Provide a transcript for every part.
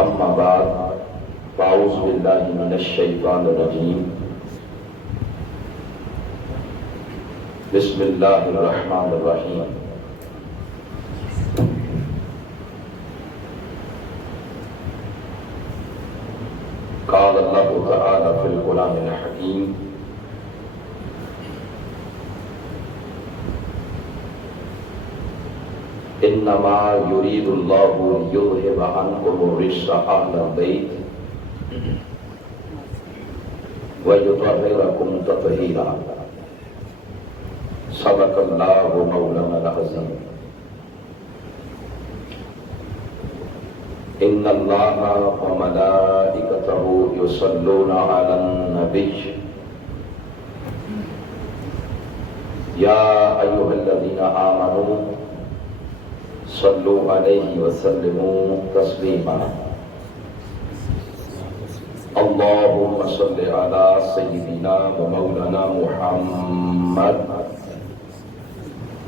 اما بعد فاعوذ باللہ من الشیطان الرجیم بسم اللہ الرحمن الرحیم قال اللہ تعالی فی القرآن الحکیم انما یرید اللہ لیذہب عنکم الرجس اہل البیت ویطہرکم تطہیرا صدق اللہ مولانا العظیم ان اللہ وملائکتہ یصلون علی النبی یا ایھا الذین آمنوا صلوا علیہ وسلموا تسلیما اللہم صل علی سیدنا ومولانا محمد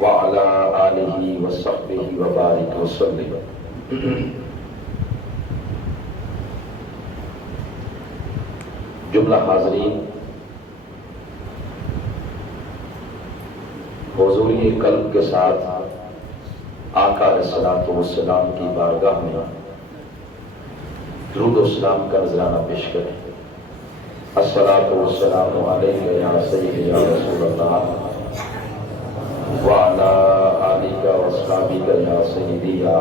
وعلی آلہ وصحبہ وبارک وسلم. جملہ حاضرین، حضوری قلب کے ساتھ آقا علیہ الصلوۃ والسلام کی بارگاہ میں درود و سلام کا نذرانہ پیش کریں. الصلاۃ والسلام علیک یا سیدی یا رسول اللہ وعلی آلک واصحابک یا سیدی یا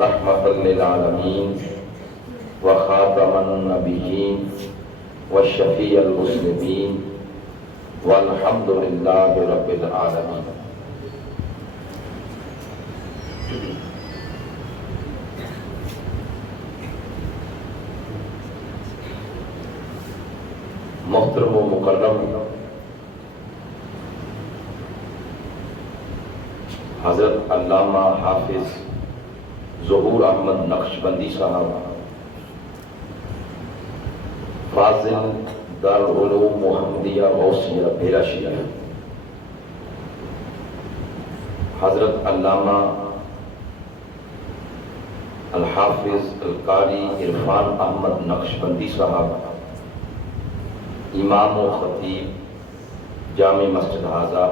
رحمۃ للعالمین وخاتم النبیین وشفیع المسلمین والحمد للہ رب العالمین. محترم و مکرم حضرت علامہ حافظ ظہور احمد نقشبندی صاحب فاضل دارالعلوم محمدیہ غوثیہ بھیرا شیعہ، حضرت علامہ الحافظ القاری عرفان احمد نقشبندی صاحب امام و خطیب جامع مسجد حاضہ،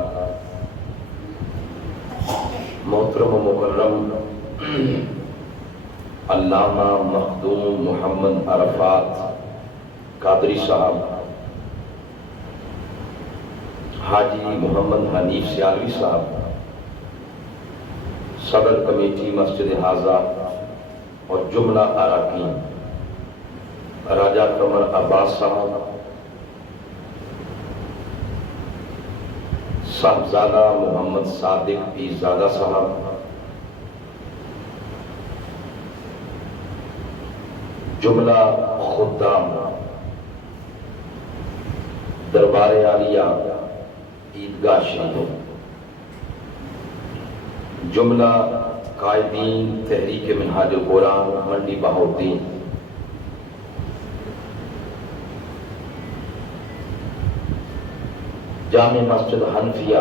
محترم و مکرم علامہ مخدوم محمد عرفات قادری صاحب، حاجی محمد حنیف سیالوی صاحب صدر کمیٹی مسجد حاضہ اور جملہ اراکین، راجہ قمر عباس صاحب، صاحبزادہ محمد صادق پیرزادہ صاحب، جملہ خدام دربار عالیہ عیدگاہ شریف، جملہ قائدین تحریک منہاج القرآن منڈی بہاؤالدین، جامع مسجد حنفیہ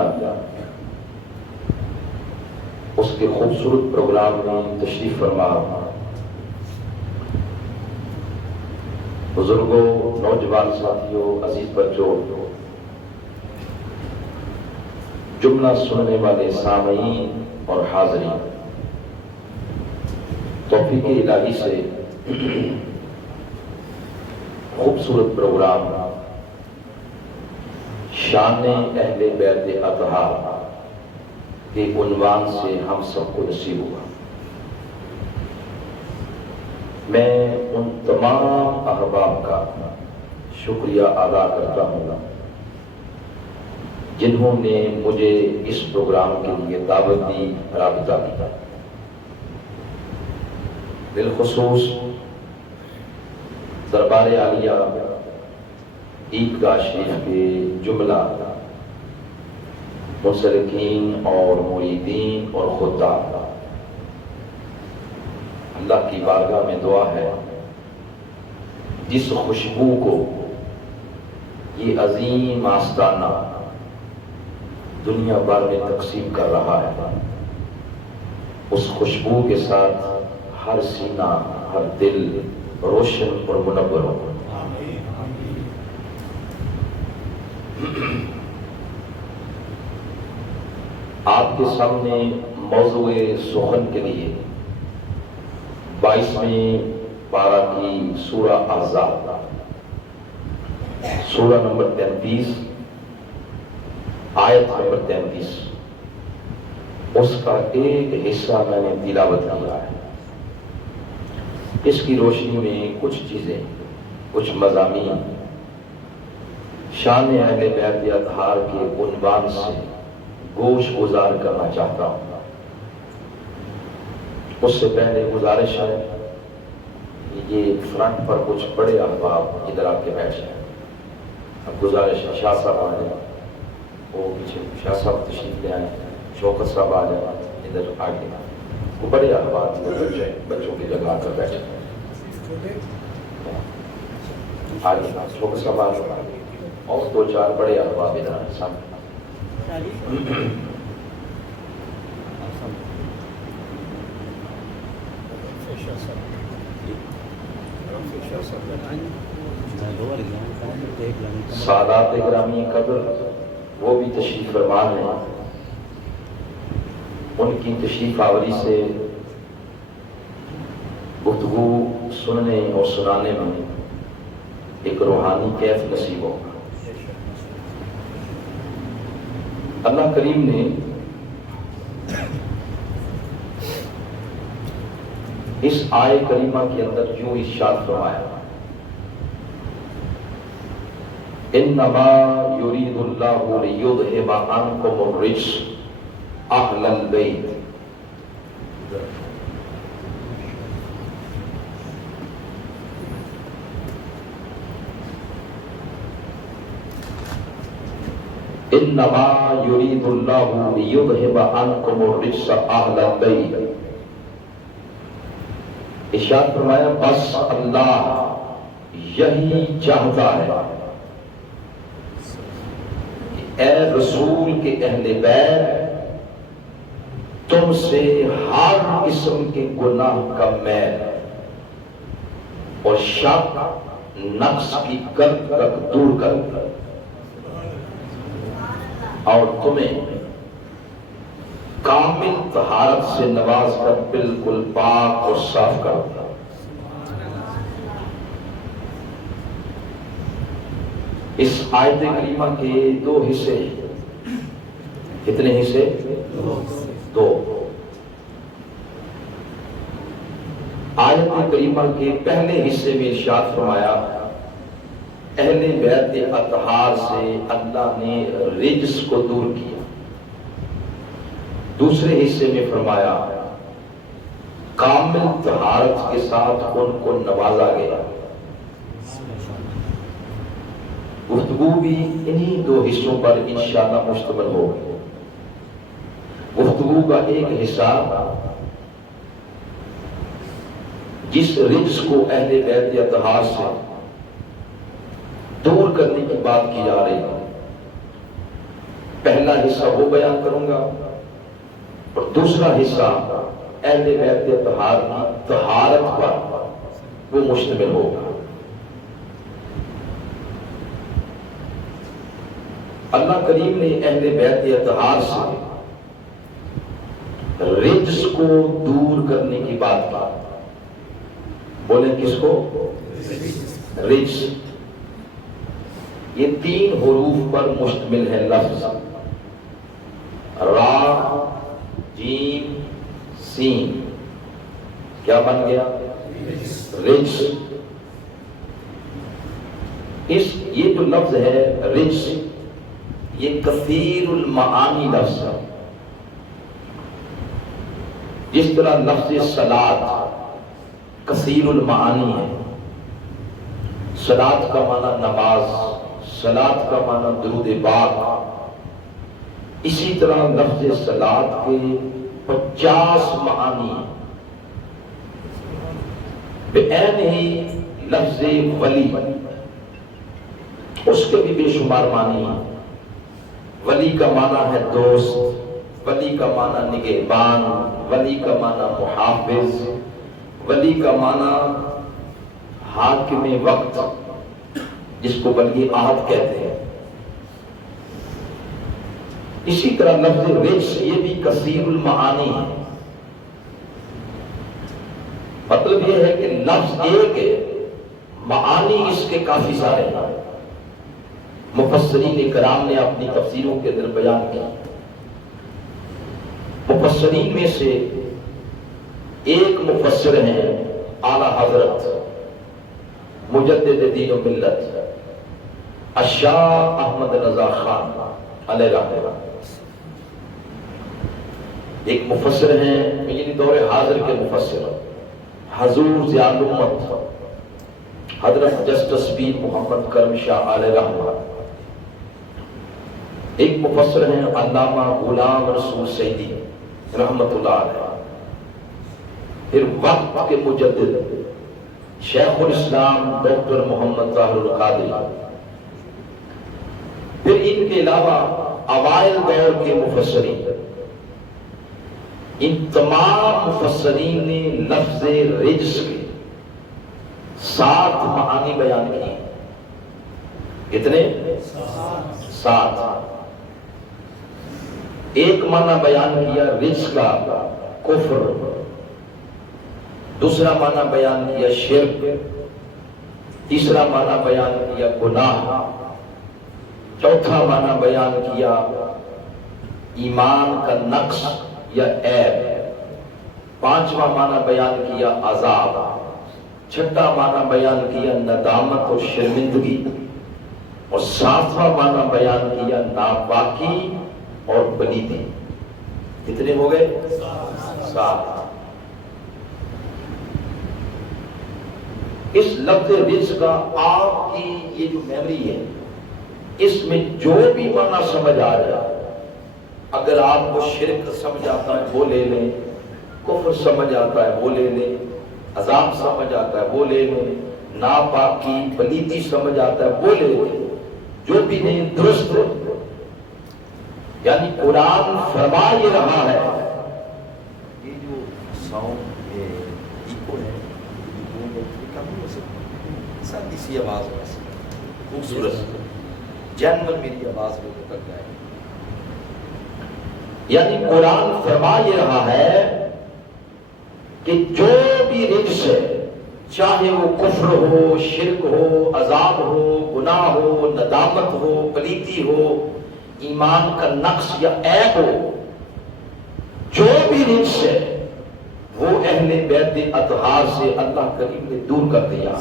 اس کے خوبصورت پروگرام میں تشریف فرما، بزرگوں، نوجوان ساتھیوں، عزیز بچوں، جملہ سننے والے سامعین اور حاضرین، توفیق الہی سے خوبصورت پروگرام شان اہل بیت اطہار کے عنوان سے ہم سب کو نصیب ہوا. میں ان تمام احباب کا شکریہ ادا کرتا ہوں جنہوں نے مجھے اس پروگرام کے لیے دعوت دی، رابطہ کیا. بالخصوص دربار عالیہ عیدگاہ شریف کے جملہ منسلکین اور مریدین اور خطاب، اللہ کی بارگاہ میں دعا ہے جس خوشبو کو یہ عظیم آستانہ دنیا بھر میں تقسیم کر رہا ہے، اس خوشبو کے ساتھ ہر سینہ، ہر دل روشن اور منور ہو۔ آپ کے سامنے موضوع سخن کے لیے 22ویں پارہ کی سورہ احزاب، سورہ نمبر 33، آیت نمبر 33، اس کا ایک حصہ میں نے تلاوت کیا ہے۔ اس کی روشنی میں کچھ چیزیں، کچھ مضامین شان اہل بیت اطہار کے عنوان سے گوش گزار کرنا چاہتا ہوں۔ اس سے پہلے گزارش ہے کہ یہ فرنٹ پر کچھ بڑے احباب ادھر آ کے بیٹھ جائیں۔ اب گزارش ہے شاہ صاحب آ جائیں، وہ پیچھے شاہ صاحب تشریف لے آئیں، شوکت صاحب آ جائیں ادھر آگے، وہ بڑے احباب ادھر بیٹھ جائیں، بچوں کی جگہ آ کر بیٹھ جائیں۔ آگے شوکت صاحب آ جائیں اور 2-4 بڑے احباب ادھر آئیں سامنے۔ سادات گرامی قدر وہ بھی تشریف فرما ہیں، ان کی تشریف آوری سے گفتگو سننے اور سنانے میں ایک روحانی کیف نصیب ہوگا۔ اللہ کریم نے اس آیے کریمہ کے اندر یوں ارشاد فرمایا، انما یرید اللہ لیذھب عنکم الرجس اہل البیت۔ انما یرید اللہ لیذھب عنکم الرجس اہل البیت۔ ارشاد فرمایا بس اللہ یہی چاہتا ہے کہ اے رسول کے اہل بیت تم سے ہر قسم کے گناہ کا میل اور شک نقص کی گرد تک دور کر اور تمہیں کامل طہارت سے نواز کر بالکل پاک اور صاف کر۔ اس آیت کریمہ کے 2 حصے ہیں۔ کتنے حصے؟ 2۔ آیت کریمہ کے پہلے حصے میں ارشاد فرمایا اہل بیت اطہار سے اللہ نے رجس کو دور کیا۔ دوسرے حصے میں فرمایا کامل طہارت کے ساتھ ان کو نوازا گیا۔ گفتگو بھی انہی 2 حصوں پر انشاءاللہ مشتمل ہوگی۔ گفتگو کا ایک حصہ جس رجس کو اہل بیت اطہار سے دور کرنے کی بات کی جا رہی ہے، پہلا حصہ وہ بیان کروں گا اور دوسرا حصہ اہل بیت اطہار کی طہارت پر وہ مشتمل ہوگا۔ اللہ کریم نے اہل بیت اطہار سے رجس کو دور کرنے کی بات کی۔ بولیں کس کو؟ رجس۔ یہ 3 حروف پر مشتمل ہے لفظ، را، جیم، سین۔ کیا بن گیا؟ رجس۔ یہ جو لفظ ہے رجس، یہ کثیر المعانی لفظ ہے۔ جس طرح لفظ صلاۃ کثیر المعانی ہے، صلاۃ کا معنی نماز، صلاۃ کا معنی درود پاک، اسی طرح لفظ صلاۃ کے 50 معانی ہیں۔ بعین ہی لفظ ولی، اس کے بھی بے شمار معنی ہیں۔ ولی کا معنی ہے دوست، ولی کا معنی نگہبان، ولی کا معنی محافظ، ولی کا معنی حاکم وقت، جس کو ولی عہد کہتے ہیں۔ اسی طرح لفظ رجس یہ بھی کثیر المعانی ہے، مطلب یہ ہے کہ لفظ ایک ہے، معانی اس کے کافی سارے ہیں۔ مفسرین کرام نے اپنی تفسیروں کے اندر بیان کی، مفسرین میں سے ایک مفسر ہیں اعلی حضرت مجدد دین و ملت الشاہ احمد رضا خان علیہ رحمہ، ایک مفسر ہیں یعنی دور حاضر کے مفسر حضور ضیاء الامت حضرت جسٹس پیر محمد کرم شاہ علیہ رحمہ، ایک مفسر ہیں علامہ غلام رسول سیدی رحمت اللہ علیہ، پھر وقت کے مجدد شیخ الاسلام ڈاکٹر محمد طاہر القادری، پھر ان کے علاوہ اوائل دور کے مفسرین، ان تمام مفسرین نے لفظ رجس کے 7 معانی بیان کیے۔ کتنے؟ 7۔ ایک معنی بیان کیا رجس کا کفر، دوسرا معنی بیان کیا شرک، تیسرا معنی بیان کیا گناہ، چوتھا معنی بیان کیا ایمان کا نقص یا عیب، پانچواں معنی بیان کیا عذاب، چھٹا معنی بیان کیا ندامت اور شرمندگی، اور 7واں معنی بیان کیا ناپاکی اور پلیتی۔ کتنے ہو گئے؟ 7۔ اس لفظ رجس کا آپ کی یہ جو میموری ہے، اس میں جو بھی معنی سمجھ آ جائے، اگر آپ کو شرک سمجھ آتا ہے وہ لے لیں، کفر سمجھ آتا ہے وہ لے لیں، عذاب سمجھ آتا ہے وہ لے لیں، ناپاکی پلیتی سمجھ آتا ہے وہ لے لیں، جو بھی نہیں درست ہے۔ یعنی قرآن فرما یہ رہا ہے، یہ جو ساؤنڈ ایکو ہے سادی سی آواز خوبصورت جنرل میری آواز میں تک جائے، یعنی قرآن فرما یہ رہا ہے کہ جو بھی رجس ہے، چاہے وہ کفر ہو، شرک ہو، عذاب ہو، گناہ ہو، ندامت ہو، پلیتی ہو، ایمان کا نقص یا عیب ہو، جو بھی رجس ہے وہ اہل بیت اطہار سے اللہ کریم نے دور کر دیا۔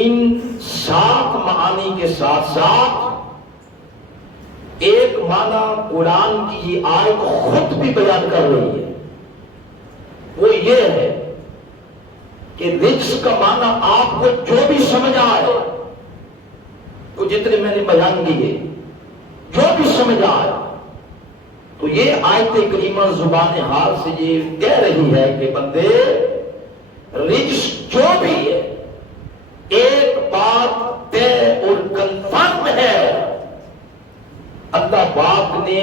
ان 7 معانی کے ساتھ ساتھ ایک معنی قرآن کی یہ آیت خود بھی بیان کر رہی ہے، وہ یہ ہے کہ رجس کا معنی آپ کو جو بھی سمجھ آئے، تو جتنے میں نے بیان کیے جو بھی سمجھ آئے، تو یہ آیت کریمہ زبان حال سے یہ کہہ رہی ہے کہ بندے رجس جو بھی ہے، ایک بات طے اور کنفرم ہے، اللہ پاک نے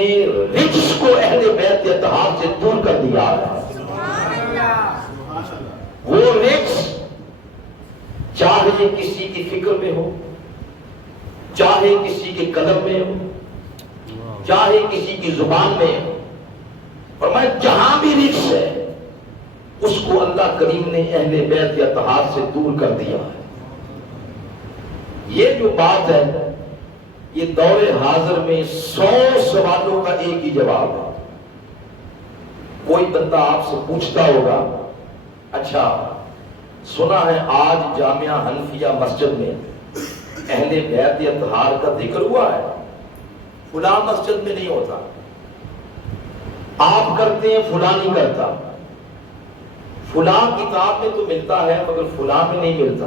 رجس کو اہل بیت اطہار سے دور کر دیا ہے۔ وہ رجس چاہے کسی کی فکر میں ہو، چاہے کسی کے قلم میں ہو، چاہے کسی کی زبان میں ہو، فرمایا جہاں بھی رجس ہے اس کو اللہ کریم نے اہل بیت اطہار سے دور کر دیا ہے۔ یہ جو بات ہے یہ دور حاضر میں 100 سوالوں کا ایک ہی جواب ہے۔ کوئی بندہ آپ سے پوچھتا ہوگا، اچھا سنا ہے آج جامعہ حنفیہ مسجد میں اہل بیت اطہار کا ذکر ہوا ہے، فلاں مسجد میں نہیں ہوتا، آپ کرتے ہیں فلاں نہیں کرتا، فلاں کتاب میں تو ملتا ہے مگر فلاں میں نہیں ملتا،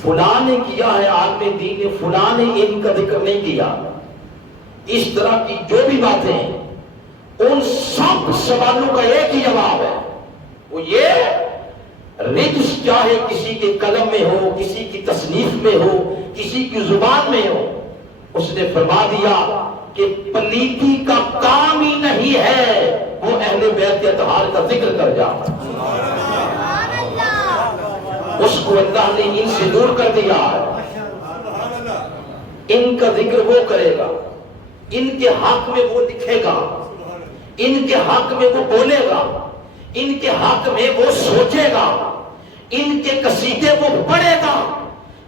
فلاں نے کیا ہے عالم دین نے، فلاں نے ان کا ذکر نہیں کیا۔ اس طرح کی جو بھی باتیں ہیں ان سب سوالوں کا ایک ہی جواب ہے، وہ یہ رجس چاہے کسی کے قلم میں ہو، کسی کی تصنیف میں ہو، کسی کی زبان میں ہو، اس نے فرما دیا کہ پلیتی کا کام ہی نہیں ہے وہ اہل اہل بیت اطہار کا ذکر کر جا، اس کو اللہ نے ان سے دور کر دیا ہے۔ ان کا ذکر وہ کرے گا، ان کے حق میں وہ لکھے گا، ان کے حق میں وہ بولے گا، ان کے حق میں وہ سوچے گا، ان کے قصیدے وہ پڑھے گا،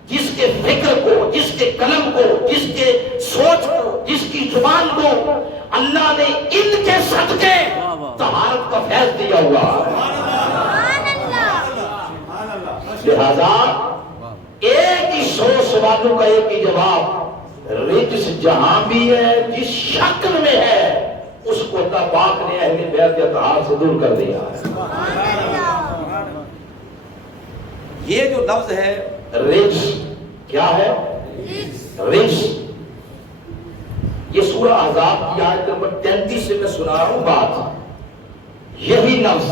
جس کے فکر کو، جس کے قلم کو، جس کے سوچ کو، جس کی زبان کو اللہ نے ان کے صدقے طہارت کا فیض دیا ہوا۔ لہذا ایک ہی 100 سوالوں کا ایک ہی جواب، رجس جہاں بھی ہے، جس شکل میں ہے، اس کو اللہ پاک نے اہل بیت اطہار سے دور کر دیا ہے۔ یہ جو لفظ ہے رجس، کیا ہے؟ رجس۔ یہ سورہ احزاب کی آیت نمبر 33 سے میں سنا رہا ہوں بات۔ یہی لفظ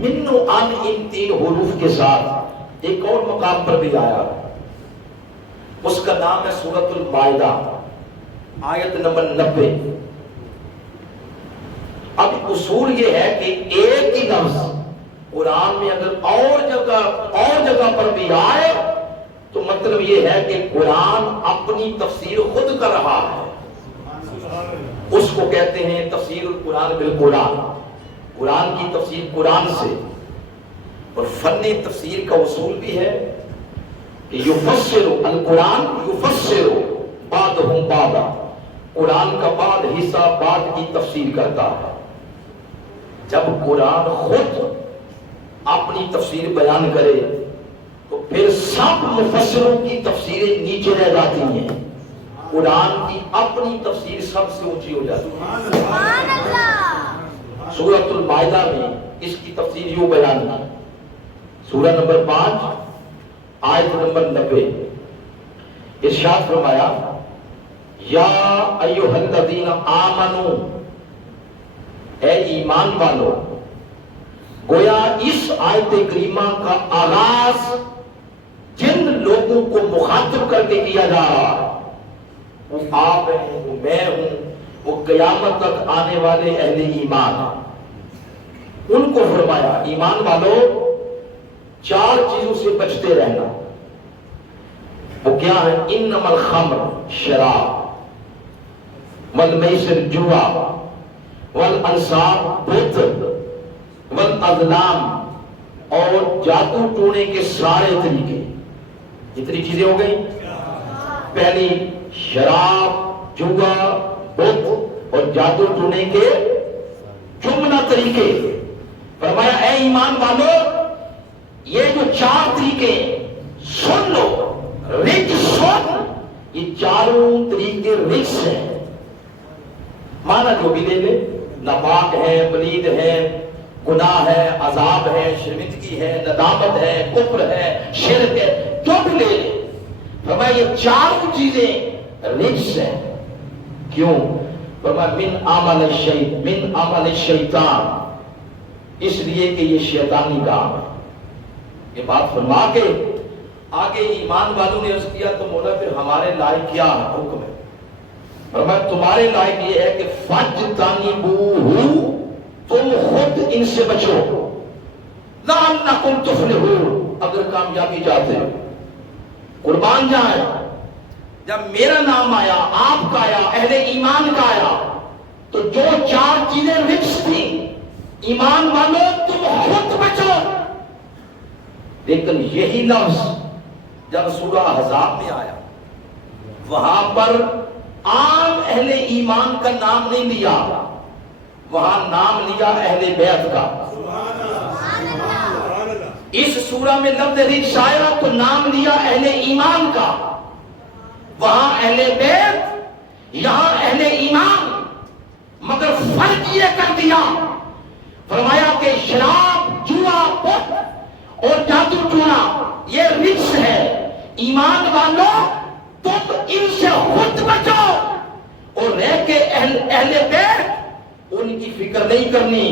من و ان، ان 3 حروف کے ساتھ ایک اور مقام پر بھی آیا، اس کا نام ہے سورۃ المائدہ، آیت نمبر 90۔ اب اصول یہ ہے کہ ایک ہی لفظ قرآن میں اگر اور جگہ پر بھی آئے تو مطلب یہ ہے کہ قرآن اپنی تفسیر خود کر رہا ہے۔ اس کو کہتے ہیں تفسیر القرآن بالقرآن، قرآن کی تفسیر قرآن سے۔ اور فن تفسیر کا اصول بھی ہے کہ یفسر القرآن یفسر بعضهم بعضا، قرآن کا بعض حصہ بعض کی تفسیر کرتا ہے۔ جب قرآن خود اپنی تفسیر بیان کرے تو پھر سب مفسروں کی تفسیریں نیچے رہ جاتی ہیں، قرآن کی اپنی تفسیر سب سے اونچی ہو جاتی ہے۔ سورۃ المائدہ میں اس کی تفسیر یوں بیان ہے، سورہ نمبر 5 آیت نمبر 90، ارشاد فرمایا یا ایھا الذین آمنوا، اے ایمان والو۔ گویا اس آیت کریمہ کا آغاز جن لوگوں کو مخاطب کر کے کیا جا رہا ہے، وہ آپ ہیں، وہ میں ہوں، وہ قیامت تک آنے والے اہل ایمان ہیں۔ ان کو فرمایا ایمان والو 4 چیزوں سے بچتے رہنا۔ وہ کیا ہے؟ انما الخمر، شراب، والمیسر، جوا، والانصاب، بت، والازلام، اور جادو ٹونے کے سارے طریقے۔ کتنی چیزیں ہو گئی؟ پہلی شراب، جوا، بت اور جادو ٹونے کے جملہ طریقے۔ فرمایا اے ایمان والو یہ جو 4 طریقے سن لو، رجس سن، یہ چاروں طریقے رجس ہیں۔ معنی جو بھی لے لے، ناپاک ہے، پلید ہے، گناہ ہے، عذاب ہے، شرمندگی ہے، ندامت ہے، کفر ہے، شرک ہے، جو بھی لے لے۔ فرمایا یہ 4 چیزیں رجس ہیں۔ کیوں؟ فرمایا من عمل الشیطان، اس لیے کہ یہ شیطانی کام ہے۔ یہ بات فرما کے آگے ایمان والوں نے عرض کیا تو مولا پھر ہمارے لائق کیا حکم ہے؟ فرمایا تمہارے لائق یہ ہے کہ فاجتنبوہ، تم خود ان سے بچو، لعلکم تفلحون، اگر کامیابی چاہتے ہو۔ قربان جائیں، جب میرا نام آیا، آپ کا آیا، اہل ایمان کا آیا، تو جو 4 چیزیں رجس تھیں، ایمان والو تم خود بچو۔ لیکن یہی لفظ جب سورہ احزاب میں آیا، وہاں پر عام اہل ایمان کا نام نہیں لیا، وہاں نام لیا اہل بیت کا۔ اس سورہ میں لفظ رجس آیا تو نام لیا اہل ایمان کا، وہاں اہل بیت، یہاں اہل ایمان۔ مگر فرق یہ کر دیا، فرمایا کہ شراب، جوا، بت اور جادو ٹونا یہ رجس ہے، ایمان والو تم ان سے خود بچو۔ اور رہ کے اہل بیت، ان کی فکر نہیں کرنی،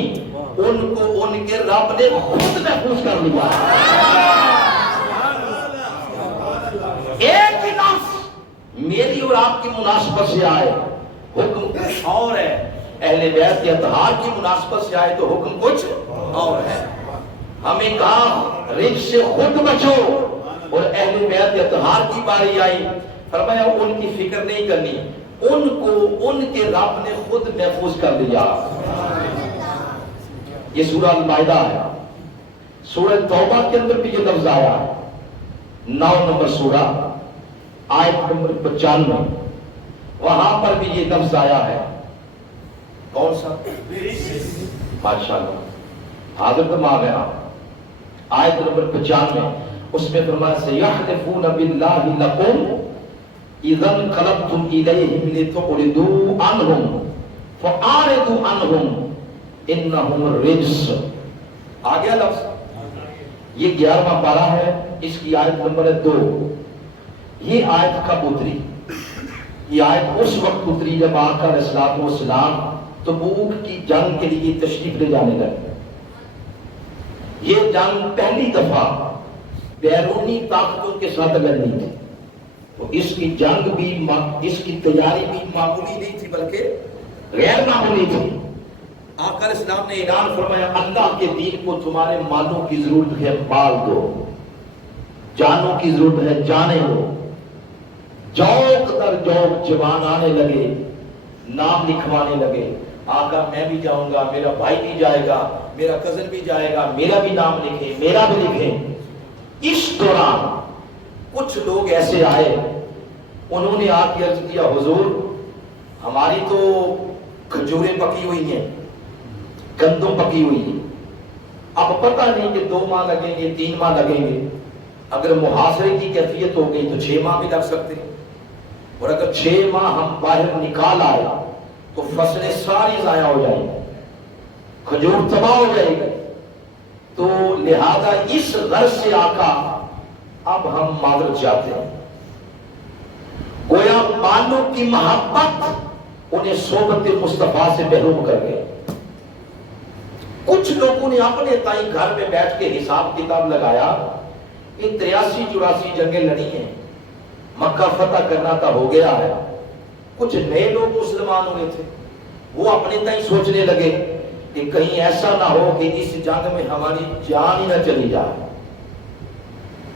ان کو ان کے رب نے خود محفوظ کر لیا۔ ایک لفظ میری اور آپ کی مناسبت سے آئے، حکم کچھ اور ہے، اہل بیت کے اطہار کی مناسبت سے آئے تو حکم کچھ اور ہے. ہمیں کہا رجس سے خود بچو، اور اہل بیت کے اطہار کی باری آئی، فرمایا ان کی فکر نہیں کرنی، ان کو ان کے رب نے خود محفوظ کر دیا. یہ سورہ المائدہ ہے. سورہ توبہ کے اندر بھی یہ لفظ آیا ہے، 9 نمبر سورہ آیت نمبر 95، وہاں پر بھی یہ لفظ آیا ہے. کون سا؟ ماشاءاللہ حاضر دماغ ہے. آیت نمبر 95 اس میں فرمایا سَيَحْلِفُونَ بِاللَّهِ لَكُمْ اِذَا انْقَلَبْتُمْ إِلَيْهِمْ لِتُعْرِضُوا عَنْهُمْ فَأَعْرِضُوا عَنْهُمْ إِنَّهُمْ رِجْسٌ. آ گیا لفظ. یہ 11واں پارہ ہے، اس کی آیت نمبر 2. یہ آیت کب اتری؟ یہ آیت اس وقت اتری جب آقا علیہ الصلوۃ والسلام تبوک کی جنگ کے لیے تشریف لے جانے لگے. یہ جنگ پہلی دفعہ بیرونی طاقتوں کے ساتھ لڑنی تھی، تو اس کی جنگ بھی، اس کی تیاری بھی معمولی نہیں تھی بلکہ غیر معمولی تھی. آقا علیہ السلام نے اعلان فرمایا اللہ کے دین کو تمہارے مالوں کی ضرورت ہے مال دو، جانوں کی ضرورت ہے جانے دو. جوق در جوق جوان آنے لگے، نام لکھوانے لگے. آقا میں بھی جاؤں گا، میرا بھائی بھی جائے گا، میرا کزن بھی جائے گا، میرا بھی نام لکھیں، میرا بھی لکھیں. اس دوران کچھ لوگ ایسے آئے، انہوں نے آ کے عرض کیا حضور ہماری تو کھجوریں پکی ہوئی ہیں، گندم پکی ہوئی ہے، اب پتہ نہیں کہ 2 ماہ لگیں گے 3 ماہ لگیں گے. اگر محاصرے کی کیفیت ہو گئی تو 6 ماہ بھی لگ سکتے ہیں، اور اگر 6 ماہ ہم باہر نکال آئے تو فصلیں ساری ضائع ہو جائیں گی، کھجور تباہ ہو جائے گی. تو لہذا اس غرض سے آقا اب ہم معذرت چاہتے ہیں. گویا مالوں کی محبت انہیں صحبت مصطفیٰ سے محروم کر گئے. کچھ لوگوں نے اپنے تائیں گھر میں بیٹھ کے حساب کتاب لگایا کہ 83-84 جنگیں لڑی ہیں، مکہ فتح کرنا تھا ہو گیا ہے. کچھ نئے لوگ مسلمان ہوئے تھے، وہ اپنے تائیں سوچنے لگے کہ کہیں ایسا نہ ہو کہ اس جنگ میں ہماری جان ہی نہ چلی جائے.